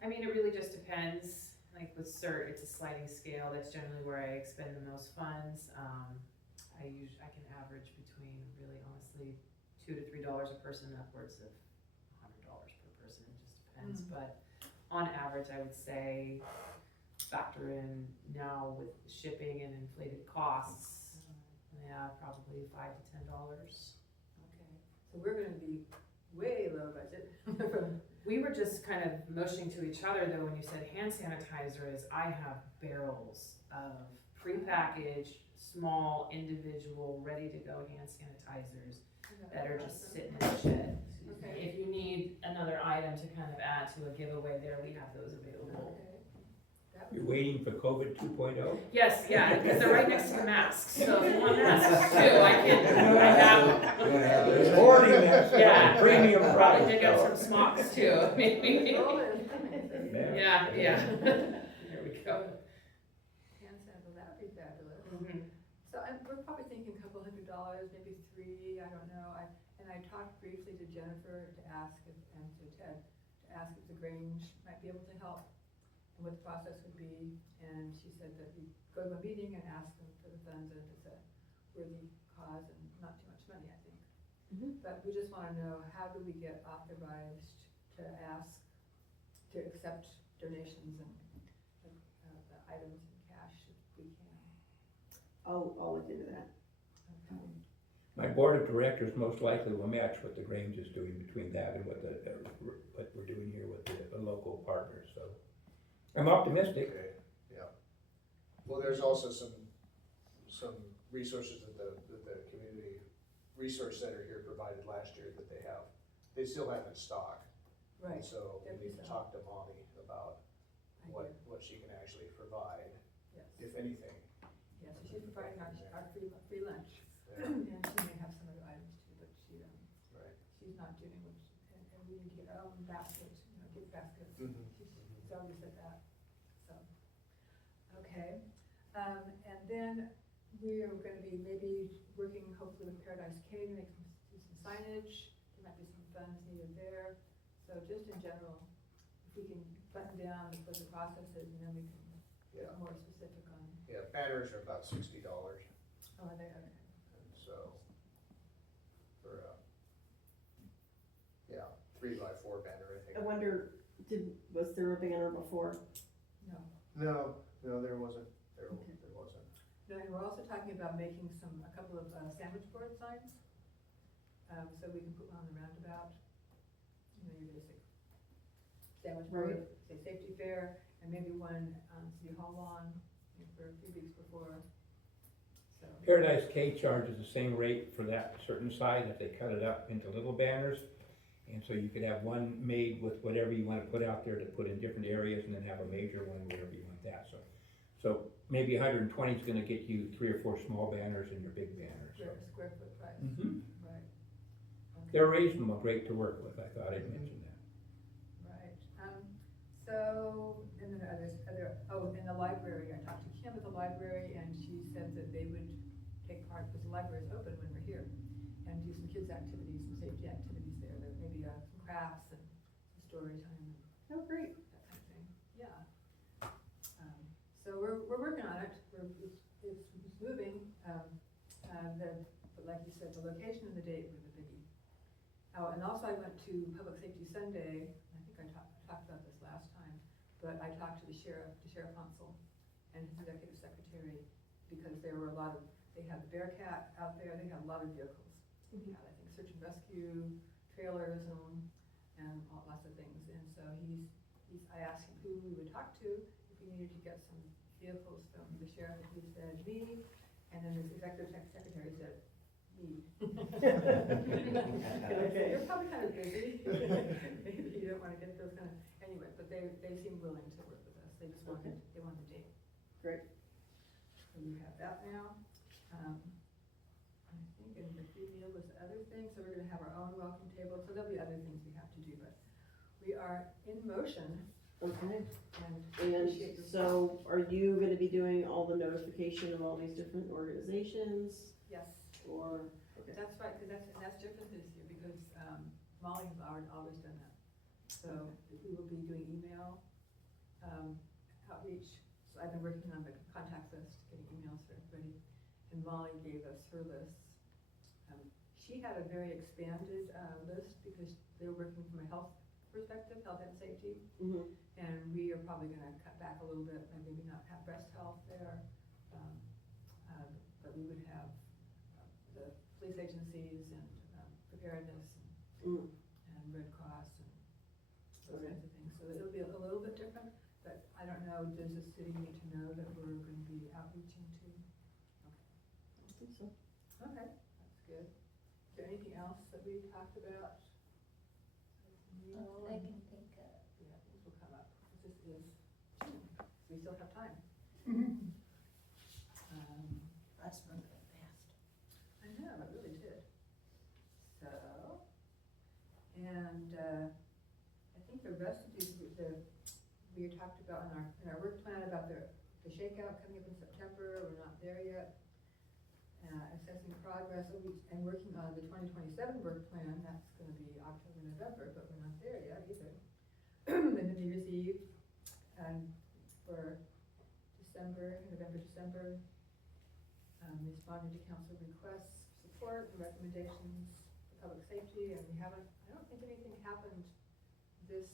I mean, it really just depends, like with CERT, it's a sliding scale, that's generally where I expend the most funds. I can average between, really honestly, $2 to $3 a person, upwards of $100 per person, it just depends. But on average, I would say, factor in now with shipping and inflated costs, yeah, probably $5 to $10. Okay, so we're gonna be way low budget. We were just kind of motioning to each other though, when you said hand sanitizer, is I have barrels of prepackaged, small, individual, ready to go hand sanitizers that are just sitting in the shed. Okay. If you need another item to kind of add to a giveaway there, we have those available. Okay. That You're would- waiting for COVID 2.0? Yes, yeah, because they're right next to the masks, so if you want masks too, I have. You wanna have those? Hoarding that, Yeah. premium Probably product. dig up some smocks too, maybe. Oh, and- Yeah. There we go. Hand sample, that'd be fabulous. Mhm. So we're probably thinking a couple $100, maybe $3, I don't know. And I talked briefly to Jennifer to ask and to Ted, to ask if the Grange might be able to help and what the process would be. And she said that we go to a meeting and ask them for the funds, and if it's a worthy cause and not too much money, I think. But we just wanna know, how do we get authorized to ask, to accept donations and items in cash if we can. I'll look into that. Okay. My board of directors most likely will match what the Grange is doing between that and what we're doing here with the local partners, so. I'm optimistic. Okay, yeah. Well, there's also some resources that the Community Resource Center here provided last year that they still have in stock. Right. And so we need to talk to Molly about I do. what she can actually provide, Yes. if anything. Yes, so she's providing our free lunch, Yeah, and she may have some other items too, but right. she's not doing what, and we need to get our own basket, gift baskets. Mhm. She's already said that, so, okay. And then we are gonna be maybe working hopefully with Paradise K to do some signage, there might be some funds needed there. So just in general, if we can button down what the process is, and then we can Yeah, get more specific on, yeah, banners are about $60, oh, are they, okay. and so, for, 3x4 banner, I think. I wonder, was there a banner before? No. No, there wasn't, there wasn't. No, and we're also talking about making a couple of sandwich board signs. So we can put one on the roundabout, your basic sandwich board, say safety fair, and maybe one on City Hall lawn, for a few weeks before, so. Paradise K charges the same rate for that certain size if they cut it up into little banners. And so you could have one made with whatever you wanna put out there to put in different areas, and then have a major one, whatever you want that, so maybe 120 is gonna get you 3 or 4 small banners and your big banner, so. Square foot price, Mhm. right. Okay. They're reasonable, great to work with, I thought I'd mention that. Right, so, and then in the library, I talked to Kim at the library, and she said that they would take part, because the library is open when we're here, and do some kids' activities, some safety activities there, maybe some crafts and some story time, Oh, great. that kind of thing, yeah. So we're working on it, it's moving, but like you said, the location and the date were the biggie. Oh, and also I went to Public Safety Sunday, I think I talked about this last time, but I talked to the sheriff Hansel and his executive secretary, because there were they had the Bearcat out there, they had a lot of vehicles. They had, I think, search and rescue, trailers, and lots of things, and so I asked him who we would talk to if we needed to get some vehicles from the sheriff, who said me, and then the executive secretary said me. You're probably kind of busy. Maybe you don't want to get those kind of, anyway, but they seem willing to work with us. They just wanted, they want the date. Great. So we have that now. I think in the free meal was the other thing, so we're gonna have our own welcome table, so there'll be other things we have to do, but we are in motion Okay. and And appreciate your. so are you gonna be doing all the notification of all these different organizations Yes, or? Okay. that's right, because that's different this year, because Molly has always done that. So we will be doing email outreach. So I've been working on the contact list, getting emails for everybody, and Molly gave us her list. She had a very expanded list because they were working from a health perspective, health and safety, Mhm. and we are probably gonna cut back a little bit, and maybe not have breast health there, but we would have the police agencies and preparedness Mm. and Red Cross and those Okay. kinds of things. So it'll be a little bit different, but I don't know, does the city need to know that we're gonna be outreaching to? I think so. Okay, that's good. Is there anything else that we talked about? I can think of. Yeah, things will come up. This is June, so we still have time. That's moving fast. I know, it really did. So, and I think the rest of these, we talked about in our work plan about the shakeout coming up in September. We're not there yet. Assessing progress and working on the 2027 work plan. That's going to be October, November, but we're not there yet either. And then New Year's Eve for November, December. Responding to council requests, support, and recommendations for public safety, and I don't think anything happened this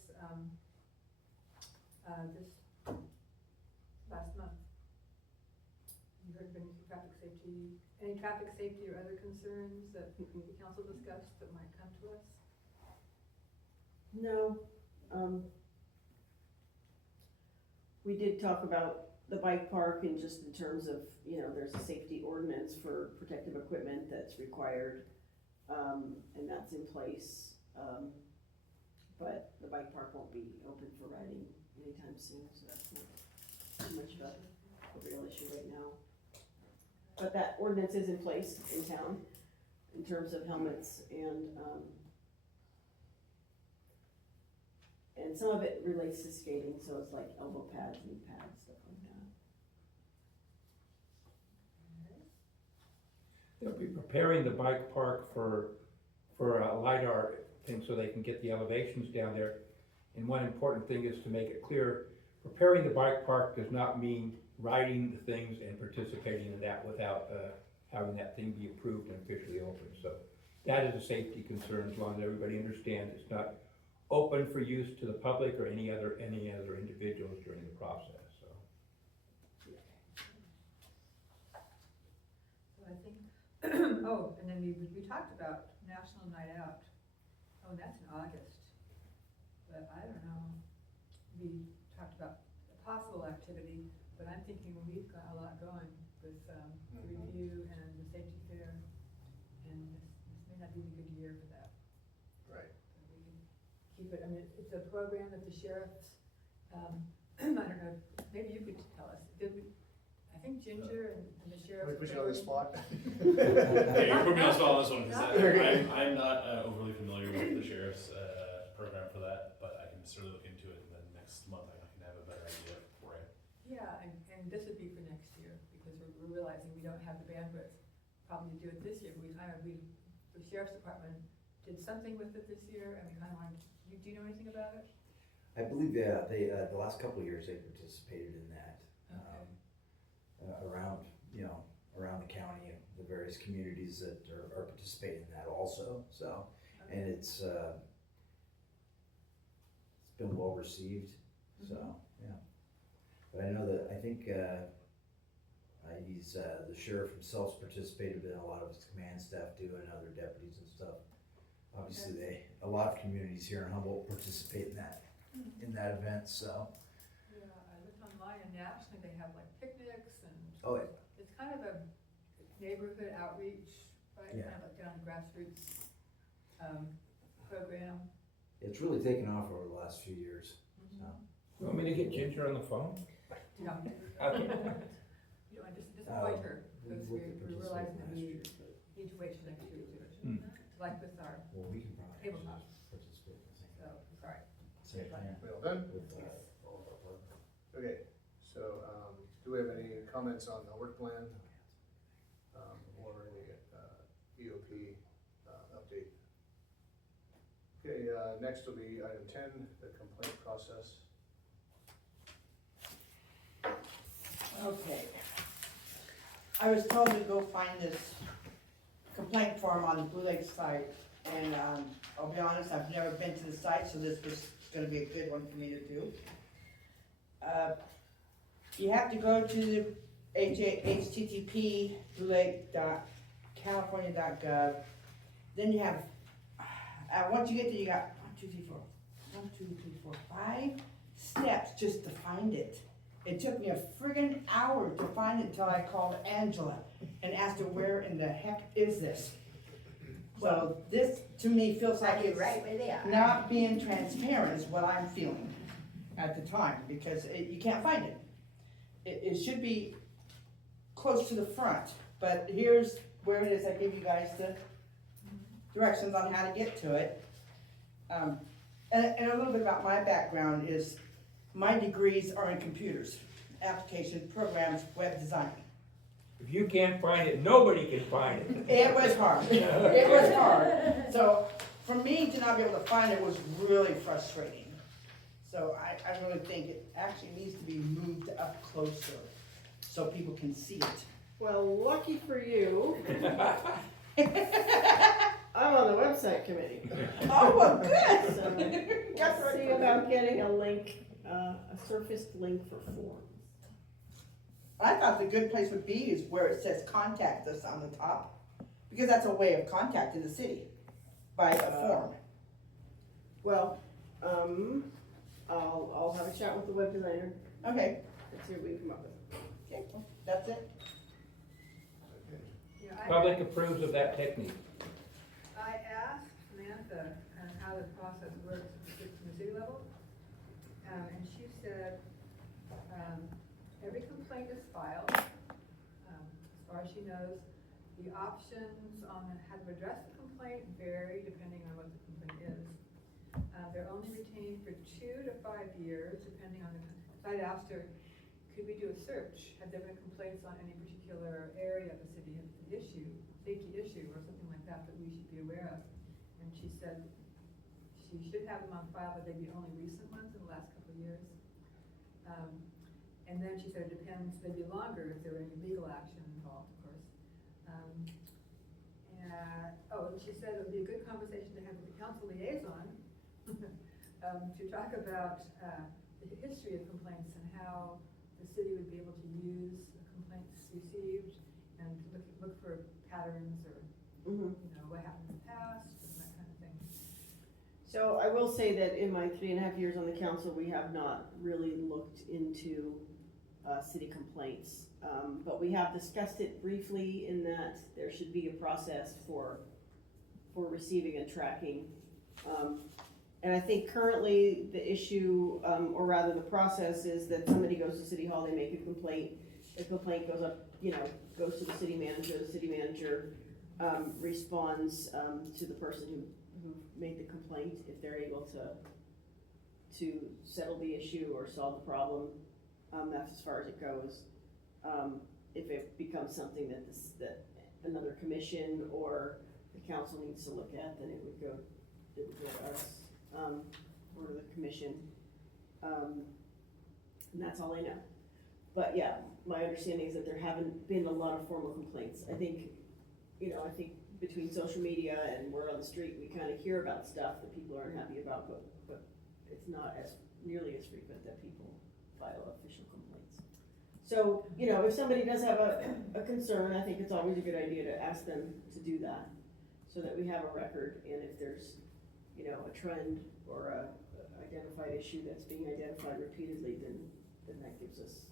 last month. You heard of any traffic safety or other concerns that the council discussed that might come to us? No, we did talk about the bike park and just in terms of, there's a safety ordinance for protective equipment that's required, and that's in place. But the bike park won't be open for riding anytime soon, so that's not too much of a real issue right now. But that ordinance is in place in town in terms of helmets and some of it relates to skating, so it's like elbow pads, knee pads, stuff like that. They'll be preparing the bike park for a LiDAR thing so they can get the elevations down there. And one important thing is to make it clear, preparing the bike park does not mean riding the things and participating in that without having that thing be approved and officially open. So that is a safety concern, as long as everybody understands it's not open for use to the public or any other individuals during the process, so. So I think, and then we talked about National Night Out. Oh, and that's in August. But I don't know, we talked about a possible activity, but I'm thinking we've got a lot going with the review and the safety fair. And this may not be the good year for that. Right. But we can keep it, it's a program that the sheriffs, I don't know, maybe you could tell us. I think Ginger and the sheriff. We put you on the spot. Yeah, you put me on the spot on this one, because I'm not overly familiar with the sheriff's program for that, but I can certainly look into it, and then next month I can have a better idea for it. Yeah, and this would be for next year, because we're realizing we don't have the bandwidth probably to do it this year. The sheriff's department did something with it this year, and we kind of wanted, do you know anything about it? I believe the last couple of years they participated in that. Around the county, the various communities that are participating in that also, so. And it's been well received, so, yeah. But I know that, I think, the sheriff himself's participated in a lot of his command staff do, and other deputies and stuff. Obviously, a lot of communities here in Humboldt participate in that event, so. Yeah, I looked online online and nationally, they have like picnics and. Oh, yeah. It's kind of a neighborhood outreach, right, Yeah. kind of like down grassroots, program. It's really taken off over the last few years, so. You want me to get Ginger on the phone? No. Okay. You don't want to disappoint her, because We looked at we're realizing participating that last we year, but, need to wait till next year to, Hmm. like with our, well, we can probably Tabletop. actually participate in the so, sorry. same thing We all done? with all of our partners. Okay, so, do we have any comments on the work plan? Or the, EOP, update? Okay, next will be item 10, the complaint process. Okay. I was told to go find this complaint form on the Blue Lake site, and, I'll be honest, I've never been to the site, so this was gonna be a good one for me to do. You have to go to the http bluelake.california.gov, then you have, once you get there, you got 5 steps just to find it. It took me a friggin' hour to find it until I called Angela and asked her where in the heck is this? So this, to me, feels like it's where they are. not being transparent is what I'm feeling at the time, because you can't find it. It should be close to the front, but here's where it is. I gave you guys the directions on how to get to it. And a little bit about my background is, my degrees are in computers, application, programs, web design. If you can't find it, nobody can find it. It was hard, it was hard. So for me to not be able to find it was really frustrating. So I really think it actually needs to be moved up closer so people can see it. Well, lucky for you, I'm on the website committee. Oh, well, good. So, let's see about getting a link, a surfaced link for forms. I thought the good place would be is where it says contact us on the top, because that's a way of contacting the city by a form. Well, I'll have a chat with the web designer Okay, and see what we can come up with. okay, that's it. Okay. Yeah, Public approves of that technique. I asked Samantha how the process works from the city level, and she said, every complaint is filed, as far as she knows. The options on how to address the complaint vary depending on what the complaint is. They're only retained for 2 to 5 years, depending on the, I'd asked her, could we do a search? Have there been complaints on any particular area of the city, safety issue or something like that we should be aware of? And she said she should have them on file, but they'd be only recent ones in the last couple of years. And then she said it depends, they'd be longer if there were any legal action involved, of course. And she said it would be a good conversation to have with the council liaison to talk about the history of complaints and how the city would be able to use the complaints received and to look for patterns or, what happened in the past and that kind of thing. So I will say that in my 3.5 years on the council, we have not really looked into city complaints. But we have discussed it briefly in that there should be a process for receiving and tracking. And I think currently the issue, or rather the process is that somebody goes to City Hall, they make a complaint, the complaint goes up, goes to the city manager responds to the person who made the complaint, if they're able to settle the issue or solve the problem. That's as far as it goes. If it becomes something that another commission or the council needs to look at, then it would go to us, or to the commission. And that's all I know. But yeah, my understanding is that there haven't been a lot of formal complaints. I think between social media and word on the street, we kind of hear about stuff that people aren't happy about, but it's not nearly as frequent that people file official complaints. So, if somebody does have a concern, I think it's always a good idea to ask them to do that, so that we have a record, and if there's, a trend or a identified issue that's being identified repeatedly, then then that gives us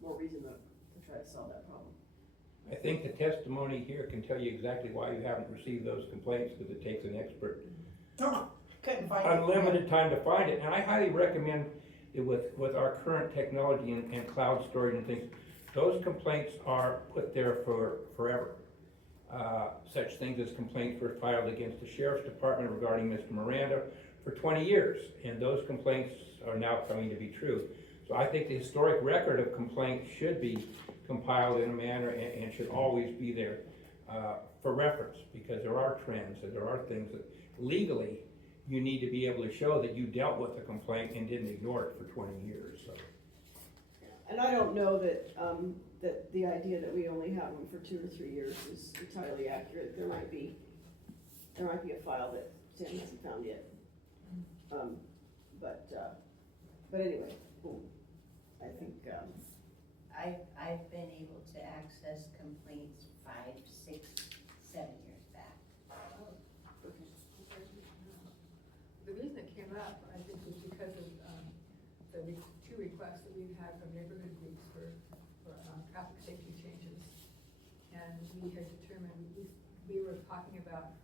more reason to try to solve that problem. I think the testimony here can tell you exactly why you haven't received those complaints, because it takes an expert Couldn't find it. unlimited time to find it, and I highly recommend it with our current technology and cloud storage and things, those complaints are put there for forever. Such things as complaints were filed against the sheriff's department regarding Mr. Miranda for 20 years, and those complaints are now coming to be true. So I think the historic record of complaints should be compiled in a manner and should always be there for reference, because there are trends and there are things that legally you need to be able to show that you dealt with the complaint and didn't ignore it for 20 years, so. And I don't know that, that the idea that we only have them for 2 or 3 years is entirely accurate. There might be a file that Sam hasn't found yet. But anyway, I think, I've been able to access complaints 5, 6, 7 years back. The reason it came up, I think, was because of the 2 requests that we've had from neighborhood groups for traffic safety changes. And we had determined, we were talking about,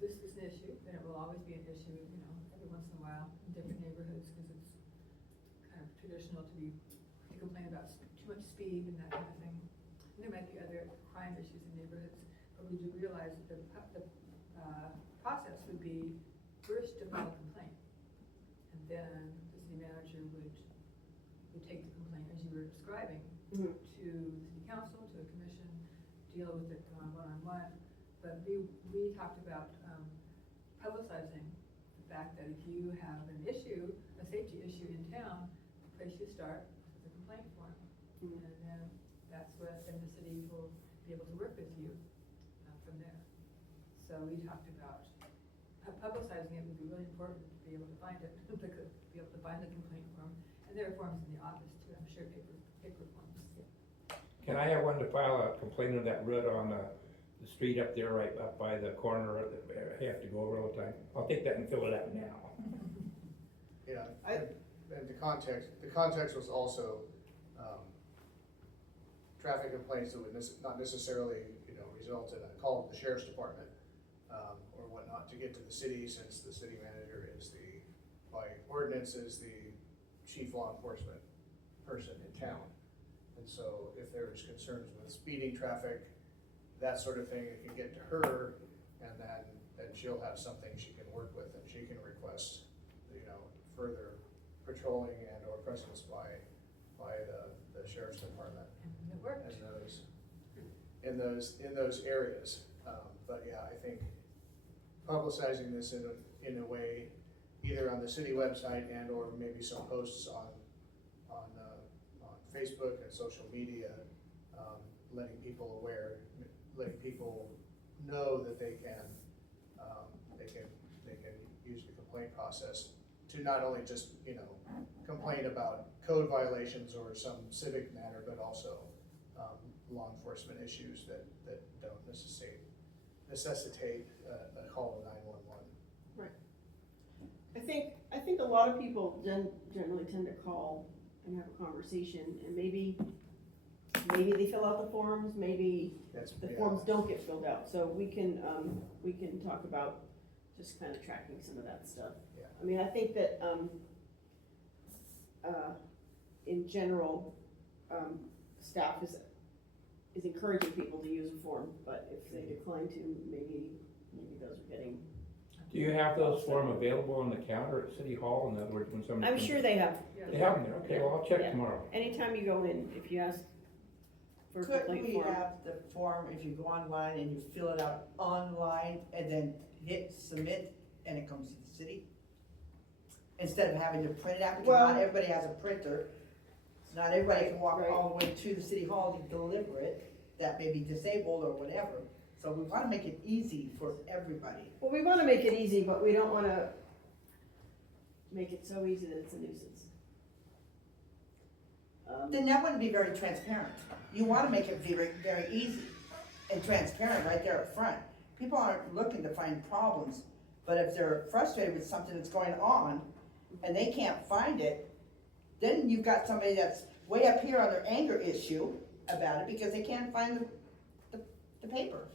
this is an issue, and it will always be an issue, you know, every once in a while in different neighborhoods, because it's kind of traditional to complain about too much speed and that kind of thing. And there might be other crime issues in neighborhoods, but we do realize that the process would be first to file a complaint, and then the city manager would take the complaint, as you were describing, Mhm. to the city council, to a commission, deal with it one-on-one. But we talked about publicizing the fact that if you have an issue, a safety issue in town, the place you start is a complaint form. Mhm. And then that's what, then the city will be able to work with you from there. So we talked about publicizing it would be really important to be able to find it, to be able to find the complaint form. And there are forms in the office too, I'm sure, paper forms. Can I have one to file a complaint of that road on the street up there, right up by the corner, I have to go over all the time? I'll take that and fill it out now. Yeah, and the context was also, traffic complaints that would not necessarily, result in a call to the sheriff's department, or whatnot, to get to the city, since the city manager is by ordinance, is the chief law enforcement person in town. And so if there's concerns with speeding traffic, that sort of thing, it can get to her, and then she'll have something she can work with, and she can request, further patrolling and or presence by the sheriff's department. And it worked. And in those areas. But yeah, I think publicizing this in a way, either on the city website and or maybe some posts on Facebook and social media, letting people know that they can use the complaint process to not only just, complain about code violations or some civic matter, but also law enforcement issues that don't necessitate a call to 911. Right. I think a lot of people generally tend to call and have a conversation, and maybe they fill out the forms, maybe the forms don't get filled out, so we can talk about just kind of tracking some of that stuff. Yeah. I mean, I think that, in general, staff is encouraging people to use a form, but if they decline to, maybe those are getting. Do you have those forms available on the counter at City Hall? In other words, when somebody I'm comes- sure they have. They have them there, okay, well, I'll check Yeah. tomorrow. Anytime you go in, if you ask for a Could complaint we form. have the form, if you go online and you fill it out online and then hit submit and it comes to the city? Instead of having to print it out, because Well- not everybody has a printer. Not everybody can walk Right. all the way to the city hall to deliver it, that may be disabled or whatever. So we wanna make it easy for everybody. Well, we wanna make it easy, but we don't wanna make it so easy that it's a nuisance. Then that wouldn't be very transparent. You wanna make it very, very easy and transparent right there up front. People aren't looking to find problems, but if they're frustrated with something that's going on and they can't find it, Then you've got somebody that's way up here on their anger issue about it because they can't find the paper.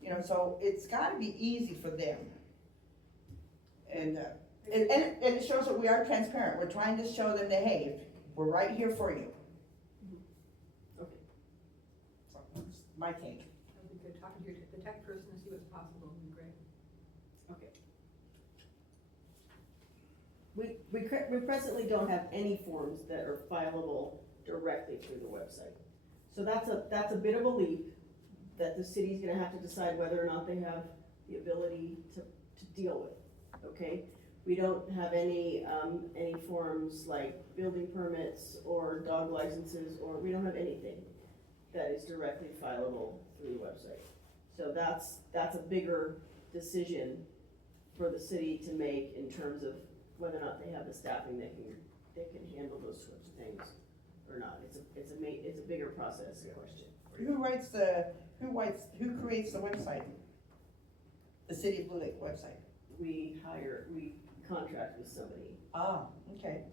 You know, so it's gotta be easy for them. And it shows that we are transparent. We're trying to show them that, hey, we're right here for you. Okay. So, that's my take. That would be good, talking to the tech person and see what's possible would be great. Okay. We presently don't have any forms that are fileable directly through the website. So that's a bit of a leap that the city's gonna have to decide whether or not they have the ability to deal with, okay? We don't have any forms like building permits or dog licenses, or we don't have anything that is directly fileable through the website. So that's a bigger decision for the city to make in terms of whether or not they have the staffing that can handle those sorts of things or not. It's a bigger process question. Who creates the website? The City of Blue Lake website? We contract with somebody, Ah, okay,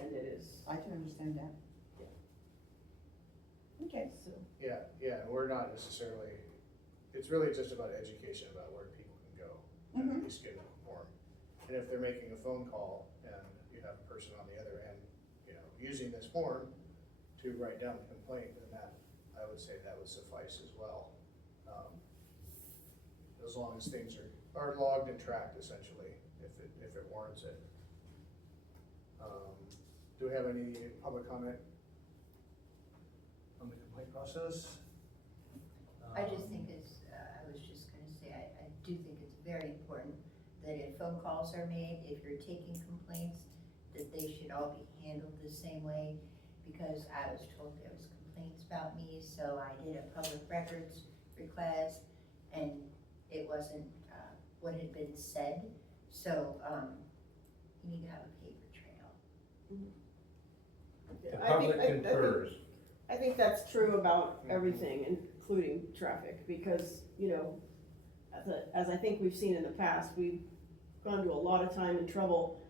and it is, I can understand that. Okay. so, Yeah, we're not necessarily, it's really just about education about where people can go. Mhm. We schedule a form. And if they're making a phone call and you have a person on the other end, you know, using this form to write down the complaint, then that, I would say that would suffice as well. As long as things are logged and tracked essentially, if it warrants it. Do we have any public comment on the complaint process? I just think it's, I was just gonna say, I do think it's very important that if phone calls are made, if you're taking complaints, that they should all be handled the same way, because I was told there was complaints about me, so I did a public records request, and it wasn't, what had been said, so, you need to have a paper trail. The I think- public concurs. I think that's true about everything, including traffic, because, you know, as I think we've seen in the past, we've gone to a lot of time and trouble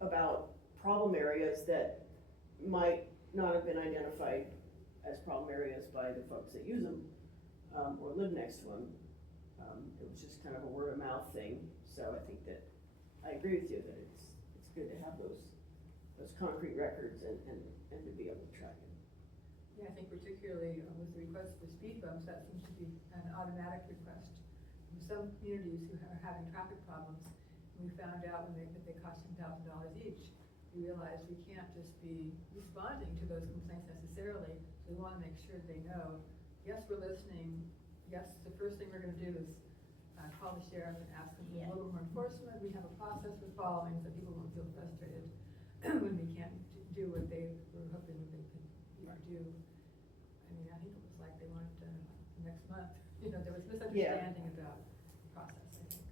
about problem areas that might not have been identified as problem areas by the folks that use them, or live next to them. It was just kind of a word of mouth thing, so I think that, I agree with you that it's good to have those concrete records and to be able to track it. Yeah, I think particularly with the request for speed bumps, that seems to be an automatic request. From some communities who are having traffic problems, we found out that they cost $10,000 each. We realized we can't just be responding to those complaints necessarily. So we want to make sure they know, yes, we're listening. Yes, the first thing we're going to do is call the sheriff and ask them for a little more enforcement. We have a process we're following so people won't feel frustrated when we can't do what they were hoping that they could do. I mean, I think it was like they wanted next month. You know, there was misunderstanding about the process, I think.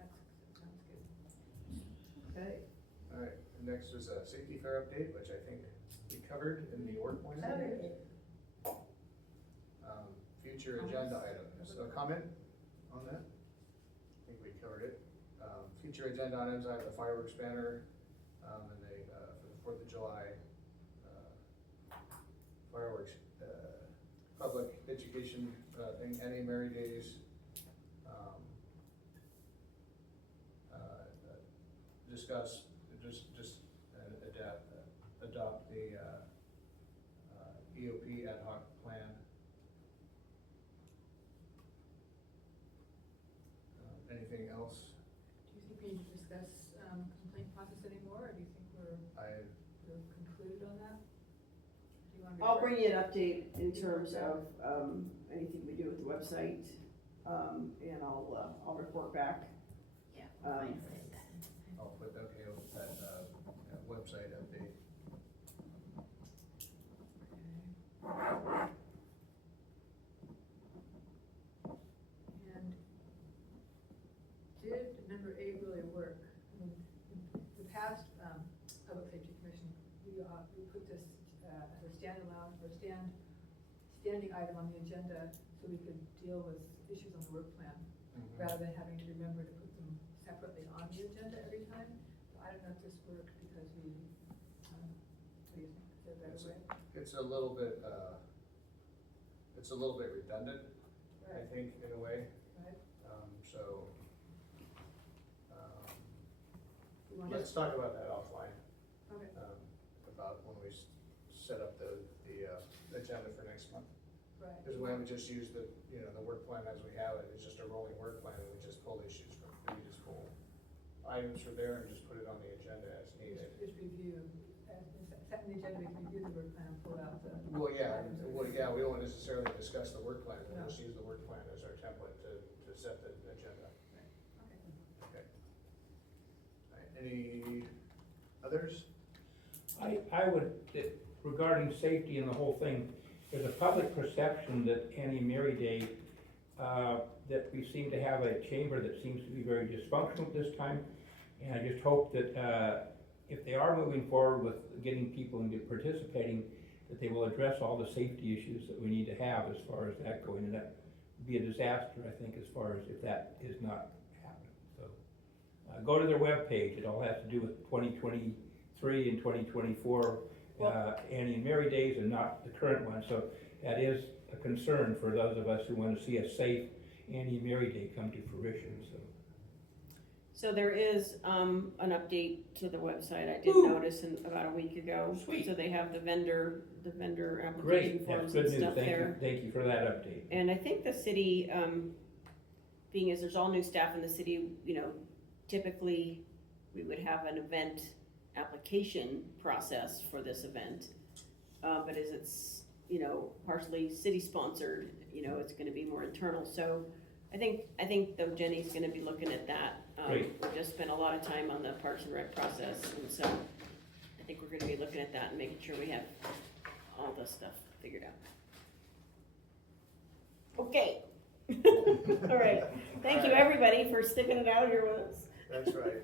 That sounds good. Okay. All right, next was a safety fair update, which I think we covered in the work plan. Future agenda items, a comment on that? I think we covered it. Future agenda items, I have the fireworks banner, and they, for the 4th of July, fireworks, public education, thing, Annie Mary Days. Discuss, adopt the, EOP ad hoc plan. Anything else? Do you think we need to discuss complaint process anymore, or do you think we're concluded on that? Do you want to I'll bring you an update in terms of, anything we do with the website, and I'll report back. Yeah. I'll put, okay, that website update. And did number 8 really work? I mean, in the past, Public Safety Commission, we put this as a standalone or standing item on the agenda so we could deal with issues on the work plan, rather than having to remember to put them separately on the agenda every time. So I don't know if this worked, because there a better way? It's a little bit redundant, I think, in a way. Right. So, You want let's talk about that offline. Okay. About when we set up the agenda for next month. Right. Because why don't we just use the work plan as we have it, it's just a rolling work plan, and we just pull issues from, we just pull items from there and just put it on the agenda as needed. Just review, set the agenda, we can review the work plan and pull out the. Well, yeah, items. we don't necessarily discuss the work plan, we'll No. just use the work plan as our template to set the agenda. Okay. Okay. All right, any others? I would, regarding safety and the whole thing, there's a public perception that Annie and Mary Day, that we seem to have a chamber that seems to be very dysfunctional at this time. And I just hope that, if they are moving forward with getting people into participating, that they will address all the safety issues that we need to have as far as that going. And that would be a disaster, I think, as far as if that is not happening. So, go to their webpage. It all has to do with 2023 and 2024 Annie and Mary Days and not the current one. So that is a concern for those of us who want to see a safe Annie and Mary Day come to fruition, so. So there is, an update to the website, I did Ooh. notice about a week ago. Sweet. So they have the vendor application Great, that's forms good and news, stuff there. thank you for that update. And I think the city, being as there's all new staff in the city, typically we would have an event application process for this event. But as it's, partially city sponsored, it's gonna be more internal. So I think though Jenny's gonna be looking at that. Great. We've just spent a lot of time on the Parks and Rec process, and so I think we're gonna be looking at that and making sure we have all the stuff figured out. Okay. All right. Thank you, everybody, for sticking it out here with us. That's right.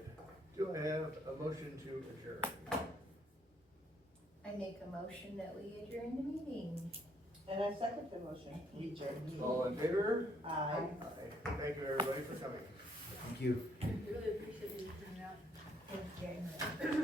Do I have a motion to adjourn? I make a motion that we adjourn the meeting. And I second the motion. We adjourn the meeting. All in favor? Aye. Aye. Thank you, everybody, for coming. Thank you. I really appreciate you turning out. Thank you very much.